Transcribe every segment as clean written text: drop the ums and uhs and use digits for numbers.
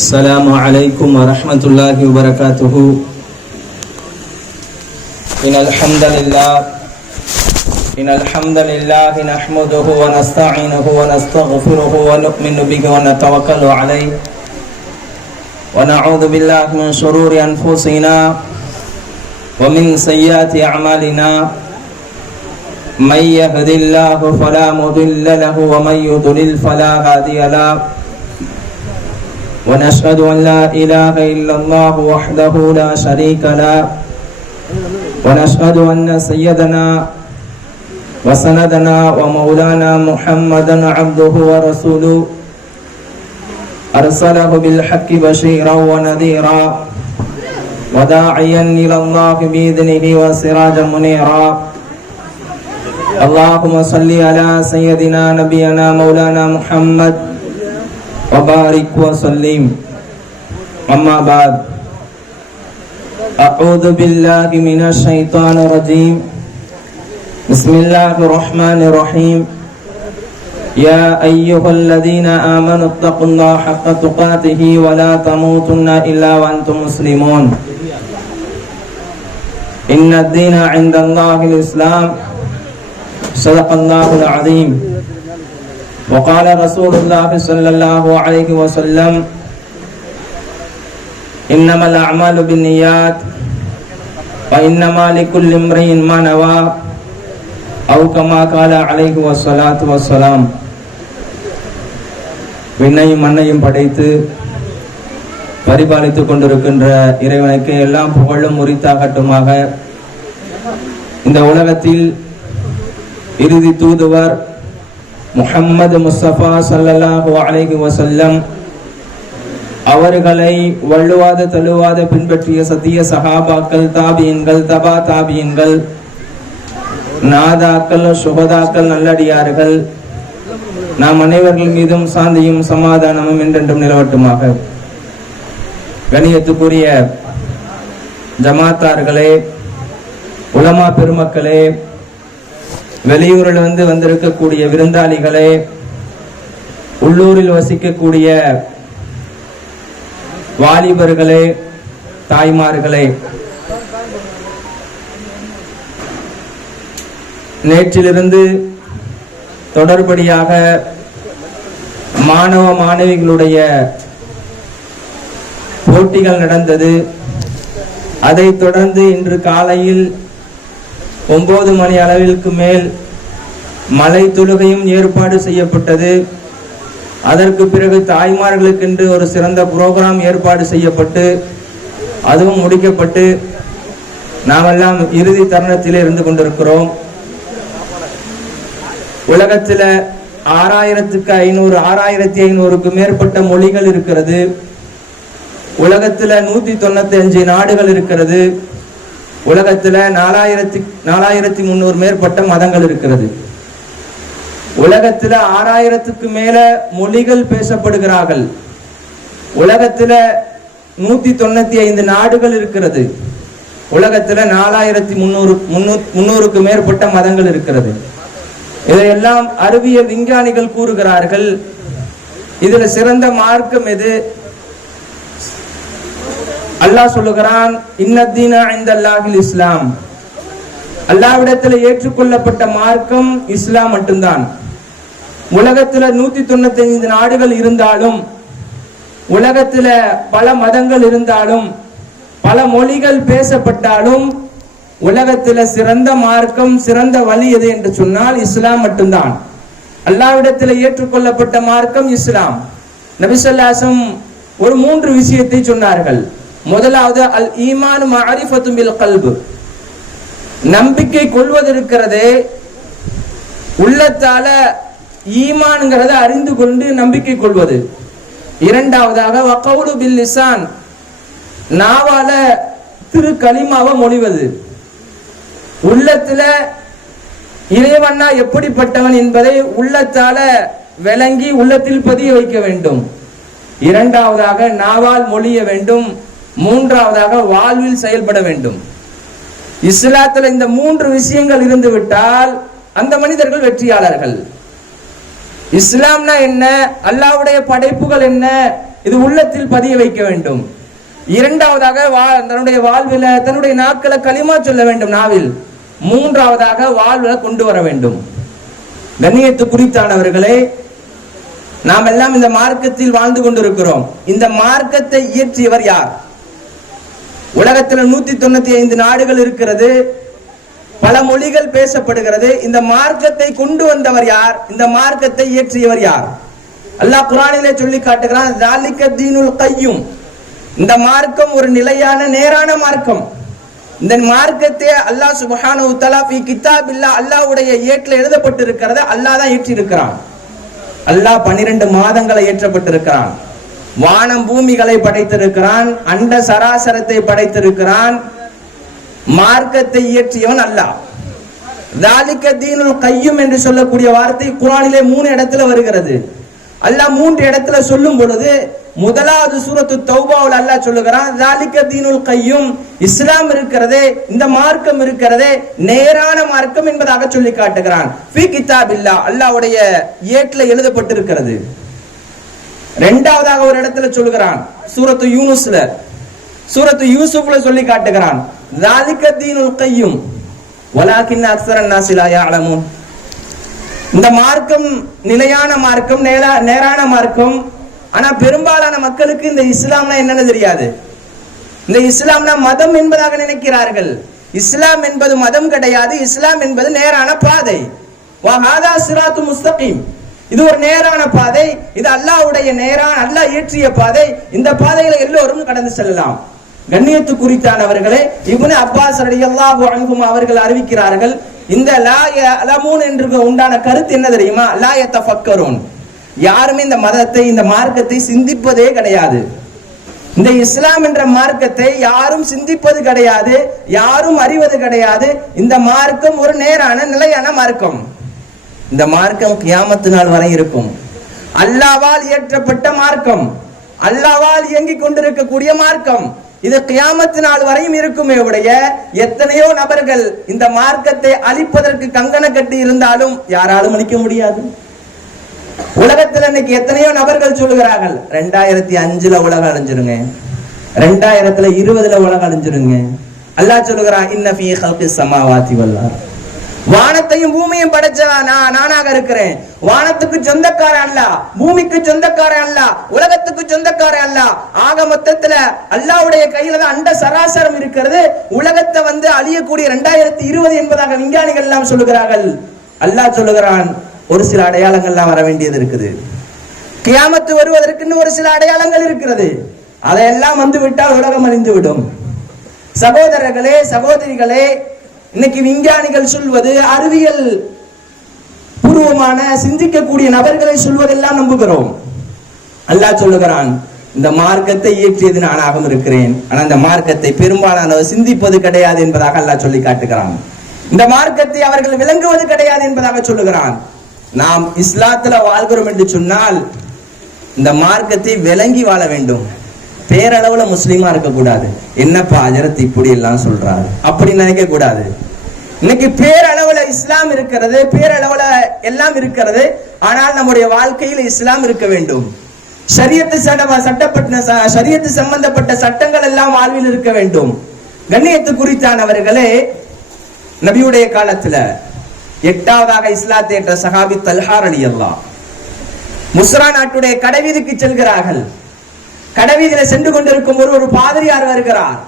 السلام عليكم ورحمة الله وبركاته. إن الحمد لله نحمده ونستعينه ونستغفره ونؤمن به ونتوكل عليه ونعوذ بالله من شرور أنفسنا ومن سيئات أعمالنا. من يهد الله فلا مضل له ومن يضلل فلا هادي له. ونشهد أن لا إله إلا الله وحده لا شريك له. ونشهد أن سيدنا وسندنا ومولانا محمدا عبده ورسوله أرسله بالحق بشيرا ونذيرا وداعيا إلى الله بإذنه وسراجا منيرا. اللهم صل على سيدنا نبينا مولانا محمد وبارك وسلم. أما بعد، أعوذ بالله من الشيطان الرجيم. بسم الله الرحمن الرحيم. يا أيها الذين آمنوا اتقوا الله حق تقاته ولا تموتن إلا وأنتم مسلمون. إن الدين عند الله الإسلام. صدق الله العظيم. وقال رسول الله صلى الله عليه وسلم: إنما الأعمال بالنيات وإنما لكل امرئ ما نوى أو كما قال عليه الصلاة والسلام. விண்ணையும் மண்ணையும் படைத்து பரிபாலித்துக் கொண்டிருக்கின்ற இறைவனுக்கு எல்லாம் புகழும் உரித்தாகட்டுமாக. இந்த உலகத்தில் இறுதி தூதுவர் முஹம்மது முஸ்தபா ஸல்லல்லாஹு அலைஹி வஸல்லம் அவர்களை வள்ளுவாத தழுவாத பின்பற்றிய சத்திய சஹாபாக்கள், தாபியின்கள், தபா தாபியின்கள், நாதாக்கள், சுகதாக்கள், நல்லடியார்கள், நாம் அனைவர்கள் மீதும் சாந்தியும் சமாதானமும் என்றென்றும் நிலவட்டுமாக. கணியத்துக்குரிய ஜமாத்தார்களே, உலமா பெருமக்களே, வெளியூரில் வந்திருக்கக்கூடிய விருந்தாளிகளே, உள்ளூரில் வசிக்கக்கூடிய வாலிபர்களே, தாய்மார்களே, நேற்றிலிருந்து தொடர்படியாக மாணவ மாணவிகளுடைய போட்டிகள் நடந்தது. அதைத் தொடர்ந்து இன்று காலையில் 9 மணி அளவிற்கு மேல் மலை தொழுகையும் ஏற்பாடு செய்யப்பட்டது. அதற்கு பிறகு தாய்மார்களுக்கென்று ஒரு சிறந்த புரோகிராம் ஏற்பாடு செய்யப்பட்டு அதுவும் முடிக்கப்பட்டு நாமெல்லாம் இறுதி தருணத்திலே இருந்து கொண்டிருக்கிறோம். உலகத்தில் 6500க்கு மேற்பட்ட மொழிகள் இருக்கிறது. உலகத்தில் 195 நாடுகள் இருக்கிறது. உலகத்தில் 4300 மேற்பட்ட மதங்கள் இருக்கிறது. உலகத்தில் 6000க்கு மேல மொழிகள் பேசப்படுகிறார்கள். உலகத்தில் 195 நாடுகள் இருக்கிறது. உலகத்தில் 4300க்கு மேற்பட்ட மதங்கள் இருக்கிறது. இதையெல்லாம் அறிவியல் விஞ்ஞானிகள் கூறுகிறார்கள். இதுல சிறந்த மார்க்கம் எது? அல்லாஹ் சொல்லுகிறான், இன்னத்தீன இன்தல்லாஹில் இஸ்லாம். அல்லாஹ்விடத்தில் ஏற்றுக்கொள்ளப்பட்ட மார்க்கம் இஸ்லாம் மட்டும்தான். உலகத்தில் 195 நாடுகள் இருந்தாலும், உலகத்தில் பல மதங்கள் இருந்தாலும், பல மொழிகள் பேசப்பட்டாலும், உலகத்தில் சிறந்த மார்க்கம், சிறந்த வழி எது என்று சொன்னால் இஸ்லாம் மட்டும்தான். அல்லாஹ்விடத்தில் ஏற்றுக்கொள்ளப்பட்ட மார்க்கம் இஸ்லாம். நபி ஸல்லல்லாஹு அலைஹி வஸல்லம் ஒரு 3 விஷயத்தை சொன்னார்கள். முதலாவது அல் ஈமான் மஅரிஃபத்து பில் கல்ப், நம்பிக்கை கொள்வது இருக்கிறதே, உள்ளத்தால ஈமான்ங்கிறத அறிந்து கொண்டு நம்பிக்கை கொள்வது. இரண்டாவதாக வகவுலு பில் லிசான், நாவால திரு கலிமாவை மொழிவது. உள்ளத்துல இறைவனா எப்படிப்பட்டவன் என்பதை உள்ளத்தால விளங்கி உள்ளத்தில் பதிய வைக்க வேண்டும். இரண்டாவதாக நாவால் மொழிய வேண்டும். மூன்றாவதாக வாழ்வில் செயல்பட வேண்டும். இஸ்லாத்துல இந்த 3 விஷயங்கள் இருந்து விட்டால் அந்த மனிதர்கள் வெற்றியாளர்கள். இஸ்லாம்னா என்ன, அல்லாஹ்வுடைய படைப்புகள் என்ன, இது உள்ளத்தில் பதிய வைக்க வேண்டும். இரண்டாவதாக தன்னுடைய வாழ்வில் தன்னுடைய நாட்களை களிமா சொல்ல வேண்டும் நாவில். மூன்றாவதாக வாழ்வில் கொண்டு வர வேண்டும். கண்ணியத்து குறித்தானவர்களே, நாம் எல்லாம் இந்த மார்க்கத்தில் வாழ்ந்து கொண்டிருக்கிறோம். இந்த மார்க்கத்தை இயற்றியவர் யார்? உலகத்தில் 195 நாடுகள் இருக்கிறது, பல மொழிகள் பேசப்படுகிறது. இந்த மார்க்கத்தை கொண்டு வந்தவர் யார்? இந்த மார்க்கத்தை இயற்றியவர் யார்? அல்லாஹ் குர்ஆனிலே சொல்லி காட்டுகிறான், ஸாலிக தீனுல் கய்யும். இந்த மார்க்கம் ஒரு நிலையான நேரான மார்க்கம். இந்த மார்க்கத்தை அல்லாஹ் சுப்ஹானஹு வ தஆலா ஃபீ கிதாபில்லா, அல்லாஹ்வுடைய ஏட்டில் எழுதப்பட்டிருக்கிறது. அல்லாஹ் தான் ஏற்றி இருக்கிறான். அல்லாஹ் 12 மாதங்களை ஏற்றப்பட்டிருக்கிறான். வானம் பூமிகளை படைத்திருக்கிறான். அண்ட சராசரத்தை படைத்திருக்கிறான். மார்க்கத்தை இயற்றியவன் அல்லாஹ். ஸாலிக தீனுல் கய்யும் என்று சொல்லக்கூடிய வார்த்தை குர்ஆனிலே 3 இடத்துல வருகிறது. அல்லாஹ் 3 இடத்துல சொல்லும் பொழுது, முதலாவது சூரத்து தௌபாவில் அல்லாஹ் சொல்லுகிறான், ஸாலிக தீனுல் கய்யும், இஸ்லாம் இருக்கிறதே, இந்த மார்க்கம் இருக்கிறதே நேரான மார்க்கம் என்பதாக சொல்லி காட்டுகிறான். ஃபீ கிதாபில்லா, அல்லாஹ்வுடைய ஏட்டில் எழுதப்பட்டிருக்கிறது. இரண்டாவதாக ஒரு இடத்துல சொல்லுகிறான், சூரத்து யூனுஸ்ல, சூரத்து யூசுப்ல சொல்லி காட்டுகிறான், ஸாலிக தீனுல் கய்யும் வலாகின் அக்ஸரன் நாஸி லா யஅலமூன். இந்த மார்க்கம் நிலையான மார்க்கம், நேரான மார்க்கம். ஆனா பெரும்பாலான மக்களுக்கு இந்த இஸ்லாம்னா என்னன்னு தெரியாது. இந்த இஸ்லாம்னா மதம் என்பதாக நினைக்கிறார்கள். இஸ்லாம் என்பது மதம் கிடையாது. இஸ்லாம் என்பது நேரான பாதை. வஹாதா சிராத்து முஸ்தகீம், இது ஒரு நேரான பாதை. இது அல்லாஹ்வுடைய நேரான, அல்லாஹ் இயற்றிய பாதை. இந்த பாதையில எல்லோரும் கடந்து செல்லலாம். கண்ணியத்து குறித்தானவர்களே, இப்னு அப்பாஸ் ரலியல்லாஹு அன்ஹும் அவர்கள் அறிவிக்கிறார்கள், இந்த லா யஅலமூன் என்று உண்டான கருத்து என்ன தெரியுமா? லா யதஃபக்கரூன், யாருமே இந்த மதத்தை, இந்த மார்க்கத்தை சிந்திப்பதே கிடையாது. இந்த இஸ்லாம் என்ற மார்க்கத்தை யாரும் சிந்திப்பது கிடையாது, யாரும் அறிவது கிடையாது. இந்த மார்க்கம் ஒரு நேரான நிலையான மார்க்கம். இந்த மார்க்கம் கியாமத்து நாள் வரை இருக்கும். அல்லாஹ்வால் இயற்றப்பட்ட மார்க்கம், அல்லாஹ்வால் இயங்கிக் கொண்டிருக்கக்கூடிய மார்க்கம். இது கியாமத்து நாள் வரையும் இருக்குமே உடைய, எத்தனையோ நபர்கள் இந்த மார்க்கத்தை அழிப்பதற்கு கங்கண கட்டி இருந்தாலும் யாராலும் அழிக்க முடியாது. உலகத்தில் இன்னைக்கு எத்தனையோ நபர்கள் சொல்லுகிறார்கள், 2005 உலகம் அழிஞ்சிருங்க, 2020 உலகம் அழிஞ்சிருங்க. அல்லாஹ் சொல்லுகிறான், இன்ன ஃபீ ஹல்கிஸ் ஸமாவாதி வல் அர்த், வானத்தையும் பூமியும் படைச்சவன் நானாக இருக்கிறேன். வானத்துக்கு சொந்தக்காரன் அல்லாஹ், பூமிக்கு சொந்தக்காரன் அல்லாஹ், உலகத்துக்கு சொந்தக்காரன் அல்லாஹ். ஆக மொத்தத்துல அல்லாஹ்வுடைய கையில தான் அண்ட சராசரம் இருக்கிறது. உலகத்தை அழியக்கூடிய 2020 என்பதாக விஞ்ஞானிகள் எல்லாம் சொல்லுகிறார்கள். அல்லாஹ் சொல்லுகிறான், ஒரு சில அடையாளங்கள்லாம் வர வேண்டியது இருக்குது. கியாமத்து வருவதற்கு ஒரு சில அடையாளங்கள் இருக்கிறது. அதையெல்லாம் வந்து விட்டால் உலகம் அழிந்து விடும். சகோதரர்களே, சகோதரிகளே, இன்னைக்கு விஞ்ஞானிகள் சொல்வது, அறிவியல் பூர்வமான சிந்திக்கக்கூடிய நபர்களை சொல்வதெல்லாம் நம்புகிறோம். அல்லாஹ் சொல்லுகிறான், இந்த மார்க்கத்தை இயற்றியது நானாகவும் இருக்கிறேன். ஆனா இந்த மார்க்கத்தை பெரும்பாலானவர் சிந்திப்பது கிடையாது என்பதாக அல்லாஹ் சொல்லி காட்டுகிறான். இந்த மார்க்கத்தை அவர்கள் விளங்குவது கிடையாது என்பதாக சொல்லுகிறான். நாம் இஸ்லாத்துல வாழ்கிறோம் என்று சொன்னால் இந்த மார்க்கத்தை விளங்கி வாழ வேண்டும். பேரளவுல முஸ்லீமா இருக்கக்கூடாது. என்னப்பா ஹஜ்ரத் இப்படி எல்லாம் சொல்றாரு அப்படி நினைக்க கூடாது. இன்னைக்கு பேரளவுல இஸ்லாம் இருக்கிறது, பேரளவுல எல்லாம் இருக்கிறது. ஆனால் நம்முடைய வாழ்க்கையில் இஸ்லாம் இருக்க வேண்டும். ஷரியத்து சம்பந்தப்பட்ட சட்டங்கள் எல்லாம் வாழ்வில் இருக்க வேண்டும். கண்ணியத்து குறித்தானவர்களே, நபியுடைய காலத்துல 8வதாக இஸ்லாத்தை ஏற்ற சஹாபி தல்ஹா ரலியல்லாஹு முஸ்ரா நாட்டுடைய கடைவீதிக்கு செல்கிறார்கள். கடைவீதியில சென்று கொண்டிருக்கும் ஒரு பாதிரியார் வருகிறார்.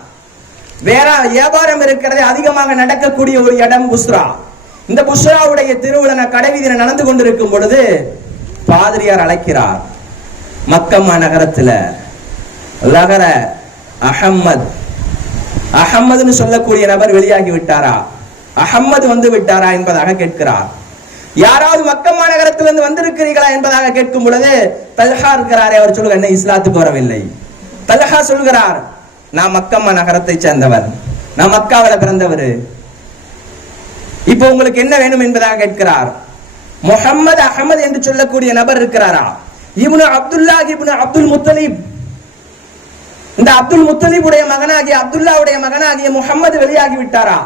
வேற வியாபாரம் இருக்கிறது, அதிகமாக நடக்கக்கூடிய ஒரு இடம் புஸ்ரா. இந்த புஸ்ராவுடைய திருவிழா கடைவீதியில நடந்து கொண்டிருக்கும் பொழுது பாதிரியார் அழைக்கிறார். மக்கமா நகரத்துல லகர அஹம்மதுன்னு சொல்லக்கூடிய நபர் வெளியாகி விட்டாரா, அஹம்மது வந்து விட்டாரா என்பதாக கேட்கிறார். யாராவது மக்கமா நகரத்திலிருந்து வந்திருக்கிறீர்களா என்பதாக கேட்கும் பொழுது தல்ஹா இருக்கிறாரே, அவர் சொல்லுங்க, என்ன இஸ்லாத்துக்கு வரவில்லை. தல்ஹா சொல்கிறார், நான் மக்கமா நகரத்தை சேர்ந்தவர், நான் மக்காவில பிறந்தவர். இப்போ உங்களுக்கு என்ன வேணும் என்பதாக கேட்கிறார். முஹம்மது அஹமது என்று சொல்லக்கூடிய நபர் இருக்கிறாரா? இப்னு அப்துல்லாஹ் இப்னு அப்துல் முத்தலிப், இந்த அப்துல் முத்தலிபுடைய மகனாகிய அப்துல்லாவுடைய மகனாகிய முஹம்மது வெளியாகி விட்டாரா?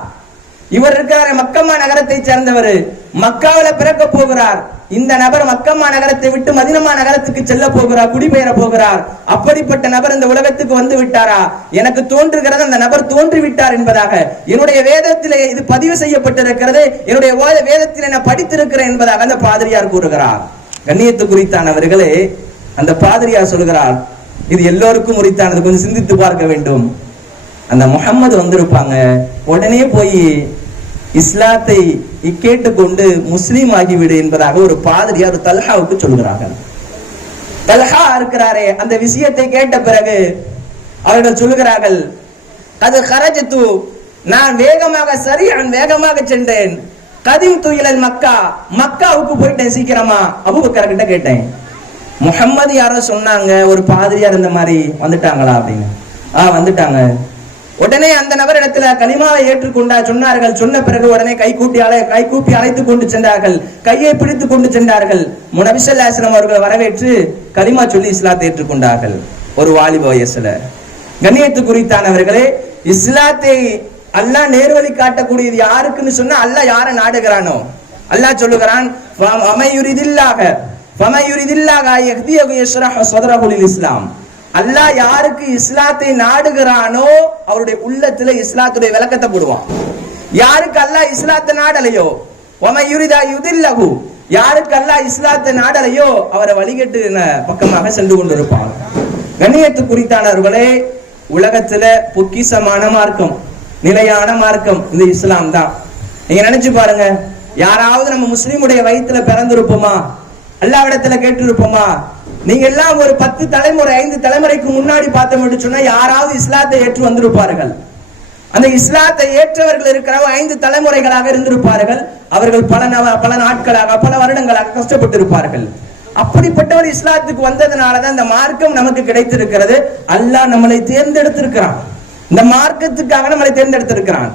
இவர் இருக்கிற மக்கமா நகரத்தை சேர்ந்தவர், மக்காவில பிறக்க போகிறார். இந்த நபர் மக்கமா நகரத்தை விட்டு மதினமா நகரத்துக்கு செல்ல போகிறார், குடிபெயர போகிறார். அப்படிப்பட்ட நபர் இந்த உலகத்துக்கு வந்து விட்டாரா? எனக்கு தோன்றுகிறது அந்த நபர் தோன்றி விட்டார் என்பதாக என்னுடைய வேதத்திலே இது பதிவு செய்யப்பட்டிருக்கிறது, என்னுடைய வேதத்திலே நான் படித்திருக்கிறேன் என்பதாக அந்த பாதிரியார் கூறுகிறார். கண்ணியத்து குறித்தானவர்களே, அந்த பாதிரியார் சொல்கிறார், இது எல்லோருக்கும் உரித்தானது, கொஞ்சம் சிந்தித்து பார்க்க வேண்டும். அந்த முஹம்மது வந்திருப்பாங்க, உடனே போய் இஸ்லாத்தை கேட்டுக்கொண்டு முஸ்லீம் ஆகிவிடு என்பதாக ஒரு பாதிரியார் தல்ஹாவுக்கு சொல்கிறார்கள். தல்ஹா இருக்கிறாரே, அந்த விஷயத்தை கேட்ட பிறகு அவர்கள் சொல்லுகிறார்கள், அது ஹரஜத்து, நான் வேகமாக சென்றேன். கதிம் துயிலல் மக்கா, மக்காவுக்கு போயிட்டேன் சீக்கிரமா. அபூபக்கர் கிட்ட கேட்டேன், முஹம்மது யாரோ சொன்னாங்க, ஒரு பாதிரியார் இந்த மாதிரி வந்துட்டாங்களா அப்படின்னு. வந்துட்டாங்க. உடனே அந்த நபர் இடத்துல கலிமாவை ஏற்றுக்கொண்டா சொன்னார்கள். சொன்ன பிறகு உடனே கைகூப்பி அழைத்துக் கொண்டு சென்றார்கள், கையை பிடித்துக் கொண்டு சென்றார்கள். நபி ஸல்லல்லாஹு அலைஹி வஸல்லம் அவர்கள் வரவேற்று கலிமா சொல்லி இஸ்லாத்தை ஏற்றுக்கொண்டார்கள். ஒரு வாலிப வயசுல. கண்ணியத்து குறித்தானவர்களே, இஸ்லாத்தை அல்லாஹ் நேர்வழி காட்டக்கூடியது யாருக்குன்னு சொன்னா, அல்லாஹ் யாரை நாடுகிறானோ. அல்லாஹ் சொல்லுகிறான், இஸ்லாம், அல்லாஹ் யாருக்கு இஸ்லாத்தை நாடுகிறானோ அவருடைய உள்ளத்துல இஸ்லாத்துடைய விளக்கத்தை போடுவான். யாருக்கு அல்லாஹ் இஸ்லாத்தை நாடலையோ, யாருக்கு அல்லாஹ் இஸ்லாத்தை நாடலையோ அவரை வழிகட்டு பக்கமாக சென்று கொண்டிருப்பான். கண்ணியத்து குறித்தானவர்களே, உலகத்துல பொக்கிசமான மார்க்கம், நிலையான மார்க்கம் இந்த இஸ்லாம் தான். நீங்க நினைச்சு பாருங்க, யாராவது நம்ம முஸ்லீமுடைய வயிற்றுல பிறந்திருப்போமா? அல்லாஹ்விடத்துல கேட்டு இருப்போமா? நீங்க எல்லாம் ஒரு 10 தலைமுறை 5 தலைமுறைக்கு முன்னாடி பார்த்தோம் சொன்னா யாராவது இஸ்லாத்தை ஏற்று வந்திருப்பார்கள். அந்த இஸ்லாத்தை ஏற்றவர்கள் இருக்கிறவங்க 5 தலைமுறைகளாக இருந்திருப்பார்கள். அவர்கள் பல நாட்களாக பல வருடங்களாக கஷ்டப்பட்டிருப்பார்கள். அப்படிப்பட்ட ஒரு இஸ்லாத்துக்கு வந்ததுனாலதான் இந்த மார்க்கம் நமக்கு கிடைத்திருக்கிறது. அல்லாஹ் நம்மளை தேர்ந்தெடுத்திருக்கிறான், இந்த மார்க்கத்துக்காக நம்மளை தேர்ந்தெடுத்திருக்கிறான்.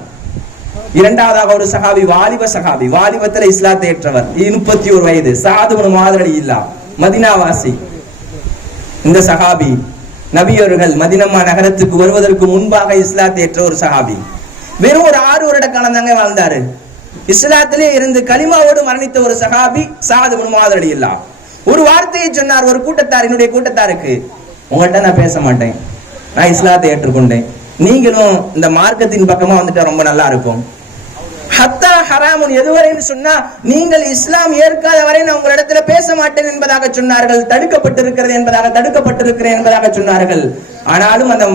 இரண்டாவதாக ஒரு சஹாபி, வாலிப சஹாபி, வாலிபத்தில் இஸ்லாத்தை ஏற்றவர், 31 வயது, சஅத் இப்னு முஆத் ரலியல்லாஹு, மதீனாவாசி. இந்த சஹாபி நபியவர்கள் மதீனா நகரத்துக்கு வருவதற்கு முன்பாக இஸ்லாத்தை ஏற்ற ஒரு சஹாபி. வெறும் ஒரு 6 வருட காலம் தாங்க வாழ்ந்தாரு. இஸ்லாத்திலே இருந்து கலிமாவோடு மரணித்த ஒரு சஹாபி சஅத் இப்னு முஆத் ரலியல்லாஹு. ஒரு வார்த்தையை சொன்னார் ஒரு கூட்டத்தார், என்னுடைய கூட்டத்தாருக்கு, உங்கள்கிட்ட நான் பேச மாட்டேன், நான் இஸ்லாத்தை ஏற்றுக்கொண்டேன், நீங்களும் இந்த மார்க்கத்தின் பக்கமா வந்துட்டா ரொம்ப நல்லா இருக்கும். ஹத்தா ஹராமுன், எதுவரைன்னு சொன்னா நீங்கள் இஸ்லாம் ஏற்காத வரை நான் உங்களிடத்துல பேச மாட்டேன் என்பதாக சொன்னார்கள். தடுக்கப்பட்டிருக்கிறேன் என்பதாக சொன்னார்கள். ஆனாலும் அந்த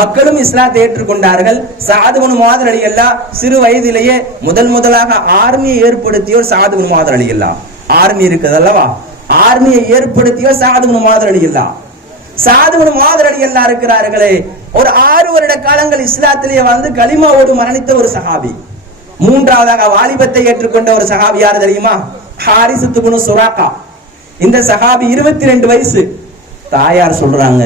மக்களும் இஸ்லாத்தை ஏற்றுக்கொண்டார்கள். சஅத் இப்னு முஆத் ரலியல்லாஹு சிறு வயதிலேயே முதலாக ஆர்மியை ஏற்படுத்தியோர் சஅத் இப்னு முஆத் ரலியல்லாஹு. ஆர்மி இருக்குது அல்லவா, ஆர்மியை ஏற்படுத்தியோர் சஅத் இப்னு முஆத் ரலியல்லாஹு. சஅத் இப்னு முஆத் ரலியல்லாஹு இருக்கிறார்களே, ஒரு 6 வருட காலங்கள் இஸ்லாத்திலேயே வந்து கலிமாவோடு மரணித்த ஒரு சஹாபி. மூன்றாவதாக வாலிபத்தை ஏற்றுக்கொண்ட ஒரு சஹாபி யார் தெரியுமா? ஹாரிஸத் இப்னு சுராகா. இந்த சஹாபி 22 வயசு. தாயார் சொல்றாங்க,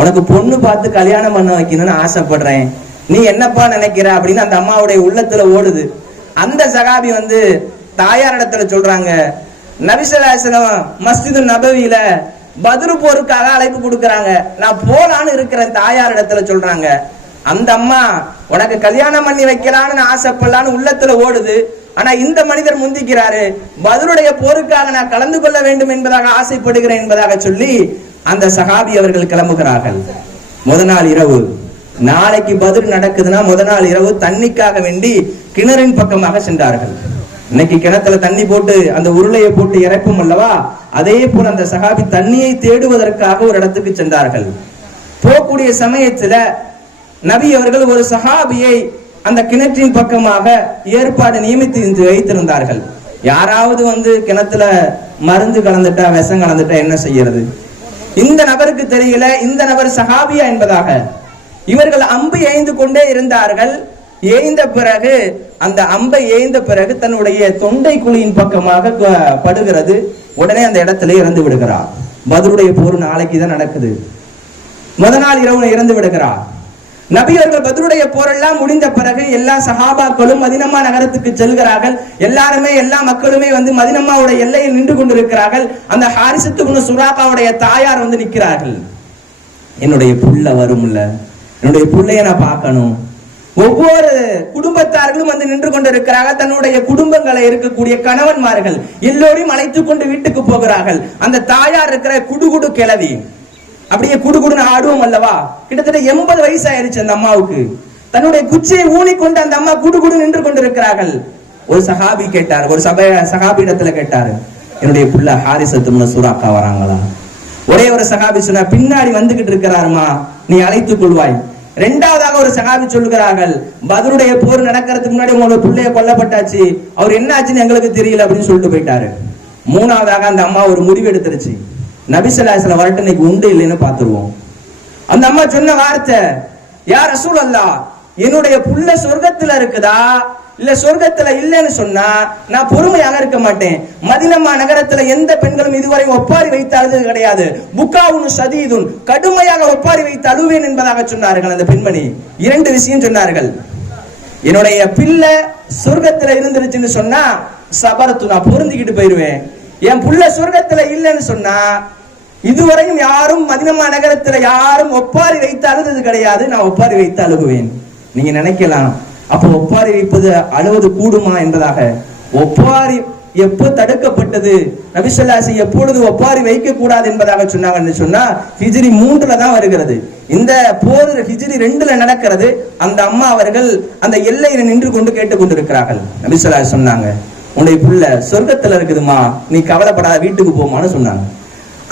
உனக்கு பொண்ணு பார்த்து கல்யாணம் பண்ண வைக்கணும்னு ஆசைப்படுறேன், நீ என்னப்பா நினைக்கிற அப்படின்னு அந்த அம்மாவுடைய உள்ளத்துல ஓடுது. அந்த சஹாபி வந்து தாயார் இடத்துல சொல்றாங்க, நபி ஸல்லல்லாஹு அலைஹி வஸல்லம் மஸ்ஜிது நபவியில பத்ர் போருக்காக அழைப்பு கொடுக்கறாங்க, நான் போலான்னு இருக்கிறேன் தாயார் இடத்துல சொல்றாங்க. அந்த அம்மா உனக்கு கல்யாணம் பண்ணி வைக்கலான்னு ஆசைப்படலான்னு உள்ளத்துல ஓடுது. ஆனா இந்த மனிதர் முந்திக்கிறாரு, பத்ருடைய போருக்காக நான் கலந்து கொள்ள வேண்டும் என்பதாக ஆசைப்படுகிறேன் என்பதாக சொல்லி அந்த சஹாபி அவர்கள் கிளம்புகிறார்கள். நாள் இரவு, நாளைக்கு பத்ர் நடக்குதுன்னா நாள் இரவு தண்ணிக்காக வேண்டி கிணறின் பக்கமாக சென்றார்கள். இன்னைக்கு கிணத்துல தண்ணி போட்டு அந்த உருளையை போட்டு இறைப்பும் அல்லவா, அதே போல அந்த சஹாபி தண்ணியை தேடுவதற்காக ஒரு இடத்துக்கு சென்றார்கள். போகக்கூடிய சமயத்துல நபி அவர்கள் ஒரு சஹாபியை அந்த கிணற்றின் பக்கமாக ஏற்பாடு நியமித்து வைத்திருந்தார்கள். யாராவது வந்து கிணத்துல மருந்து கலந்துட்டா, விஷம் கலந்துட்டா என்ன செய்யறது? இந்த நபருக்கு தெரியல இந்த நபர் சஹாபியா என்பதாக. இவர்கள் அம்பு எய்ந்து கொண்டே இருந்தார்கள். ஏய்ந்த பிறகு அந்த அம்பை ஏய்ந்த பிறகு தன்னுடைய தொண்டை குழியின் பக்கமாக படுகிறது. உடனே அந்த இடத்துல இறந்து விடுகிறார். பத்ருடைய போர் நாளைக்கு தான் நடக்குது. நாள் இரவு இறந்து விடுகிறார். நபி அவர்கள் பத்ருடைய போரெல்லாம் முடிந்த பிறகு எல்லா சஹாபாக்களும் மதீனா நகரத்துக்கு செல்கிறார்கள். எல்லாருமே எல்லா மக்களுமே வந்து மதீனாவுடைய எல்லையில் நின்று கொண்டிருக்கிறார்கள். அந்த ஹாரிஸத் இப்னு சுராகாவுடைய தாயார் வந்து நிற்கிறார்கள். என்னுடைய புள்ள வரும்ல, என்னுடைய புள்ளைய நான் பார்க்கணும், ஒவ்வொரு குடும்பத்தார்களும் வந்து நின்று கொண்டிருக்கிறார்கள். தன்னுடைய குடும்பங்களை இருக்கக்கூடிய கணவன்மார்கள் எல்லோரையும் அழைத்துக் கொண்டு வீட்டுக்கு போகிறார்கள். அந்த தாயார் இருக்கிற குடுகுடு கிளவி, அப்படியே குடுகுடுன்னு ஆடுவோம் அல்லவா, கிட்டத்தட்ட 80 வயசு ஆயிருச்சு அந்த அம்மாவுக்கு. தன்னுடைய குச்சியை ஊனிக்கொண்டு அந்த அம்மா குடுகுடு நின்று கொண்டிருக்கிறார்கள். ஒரு சஹாபி கேட்டார், ஒரு சஹாபி இடத்துல கேட்டாரு, என்னுடைய புள்ள ஹாரிசத்து சூராக்கா வராங்களா? ஒரே ஒரு சஹாபி சொன்னா, பின்னாடி வந்துகிட்டு இருக்கிறாருமா, நீ அழைத்துக் கொள்வாய். இரண்டாவதாக ஒரு சஹாபி சொல்லுகிறார்கள், பத்ருடைய போர் நடக்கிறதுக்கு முன்னாடி உங்களோட பிள்ளைய கொல்லப்பட்டாச்சு, அவர் என்ன ஆச்சுன்னு எங்களுக்கு தெரியல அப்படின்னு சொல்லிட்டு போயிட்டாரு. மூணாவதாக அந்த அம்மா ஒரு முடிவு எடுத்துருச்சு, நபி ஸல்லல்லாஹு அலைஹி வஸல்லம் வரட்டு இன்னைக்கு உண்டு இல்லைன்னு பாத்துருவோம். அந்த அம்மா சொன்ன வார்த்தை, யா ரசூலல்லாஹ், என்னுடைய புள்ள சொர்க்கத்துல இருக்குதா இல்ல சொர்க்கத்துல இல்லைன்னு சொன்னா நான் பொறுமையாக இருக்க மாட்டேன். மதீனா நகரத்துல எந்த பெண்களும் இதுவரை ஒப்பாரி வைத்து அழுது கிடையாது. புக்காவுன் ஷதீதுன், கடுமையாக ஒப்பாரி வைத்து அழுவேன் என்பதாக சொன்னார்கள் அந்த பெண்மணி. 2 விஷயம் சொன்னார்கள். என்னுடைய பிள்ளை சொர்க்கத்துல இருந்துருச்சுன்னு சொன்னா சபரத்து, நான் பொருந்திக்கிட்டு போயிருவேன். என் புள்ள சொர்க்கத்துல இல்லைன்னு சொன்னா, இதுவரையும் யாரும் மதீனா நகரத்துல யாரும் ஒப்பாரி வைத்து அழுது கிடையாது, நான் ஒப்பாரி வைத்து அழுகுவேன். நீங்க நினைக்கலாம், அப்போ ஒப்பாரி வைப்பது அழுவது கூடுமா என்பதாக. ஒப்பாரி எப்போ தடுக்கப்பட்டது, நபி ஸல்லல்லாஹு அலைஹி வஸல்லம் எப்பொழுது ஒப்பாரி வைக்க கூடாது என்பதாக சொன்னாங்கன்னு சொன்னா, ஹிஜ்ரி 3 தான் வருகிறது. இந்த போர் ஹிஜ்ரி 2 நடக்கிறது. அந்த அம்மா அவர்கள் அந்த எல்லையில நின்று கொண்டு கேட்டுக் கொண்டிருக்கிறார்கள். நபி ஸல்லல்லாஹு அலைஹி வஸல்லம் சொன்னாங்க, உன்னுடைய புள்ள சொர்க்கத்துல இருக்குதுமா, நீ கவலைப்படாத, வீட்டுக்கு போமான்னு சொன்னாங்க.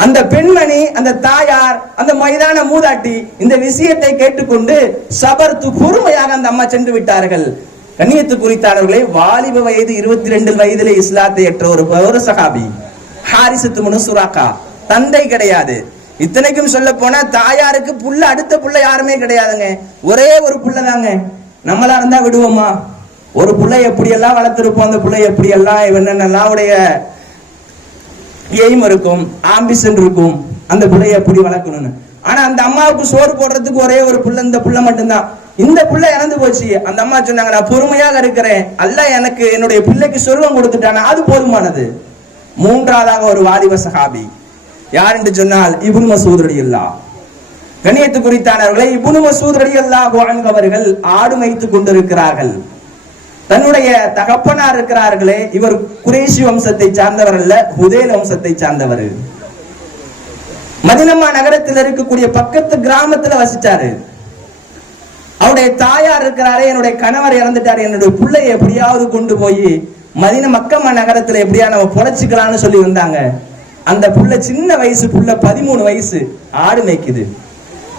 அந்த பெண்மணி, அந்த தாயார், அந்த மைதான மூதாட்டி இந்த விஷயத்தை கேட்டுக்கொண்டு சபர்த்து, பொறுமையாக அந்த அம்மா சென்று விட்டார்கள். கண்ணியத்து குறித்தானவர்களே, வாலிப வயது 22 வயதிலே இஸ்லாத்தை ஏற்ற ஒரு சஹாபி ஹாரிசத்து இப்னு சுராக்கா, தந்தை கிடையாது. இத்தனைக்கும் சொல்ல போனா தாயாருக்கு புள்ள, அடுத்த புள்ள யாருமே கிடையாதுங்க, ஒரே ஒரு புள்ள தாங்க. நம்மளா இருந்தா விடுவோமா? ஒரு புள்ளை எப்படி எல்லாம் வளர்த்திருப்போம், அந்த புள்ளை எப்படி எல்லாம் என்னென்னலாம் உடைய எய்ம் இருக்கும், ஆம்பிஷன் இருக்கும், அந்த பிள்ளையை எப்படி வளர்க்கணும்னு. ஆனா அந்த அம்மாவுக்கு சோறு போடுறதுக்கு ஒரே ஒரு புள்ள, இந்த புள்ள மட்டும்தான். இந்த புள்ள இறந்து போச்சு. அந்த அம்மா சொன்னாங்க, நான் பொறுமையாக இருக்கிறேன், அல்லாஹ் எனக்கு என்னுடைய பிள்ளைக்கு சொர்க்கம் கொடுத்துட்டானா, அது போதுமானது. மூன்றாவதாக ஒரு வாலிப சஹாபி, யார் என்று சொன்னால் இப்னு மஸ்ஊத் ரலியல்லாஹு. கண்ணியத்து குறித்தானவர்களை, இப்னு மஸ்ஊத் ரலியல்லாஹு அன்ஹு அவர்கள் ஆடு மேய்த்துக் கொண்டிருக்கிறார்கள். தன்னுடைய தகப்பனார் இருக்கிறார்களே, இவர் குறைஷி வம்சத்தை சார்ந்தவர் அல்ல, ஹுதைல் வம்சத்தை சார்ந்தவர். மதீனா நகரத்தில் இருக்கக்கூடிய பக்கத்து கிராமத்துல வசிச்சாரு. அவருடைய தாயார் இருக்கிறாரே, என்னுடைய கணவர் இறந்துட்டாரு, என்னுடைய பிள்ளையை எப்படியாவது கொண்டு போய் மதீனா மக்கமா நகரத்துல எப்படியா நம்ம பொழைச்சிக்கலாம்னு சொல்லி வந்தாங்க. அந்த புள்ள சின்ன வயசு புள்ள, 13 வயசு, ஆடு மேய்க்குது.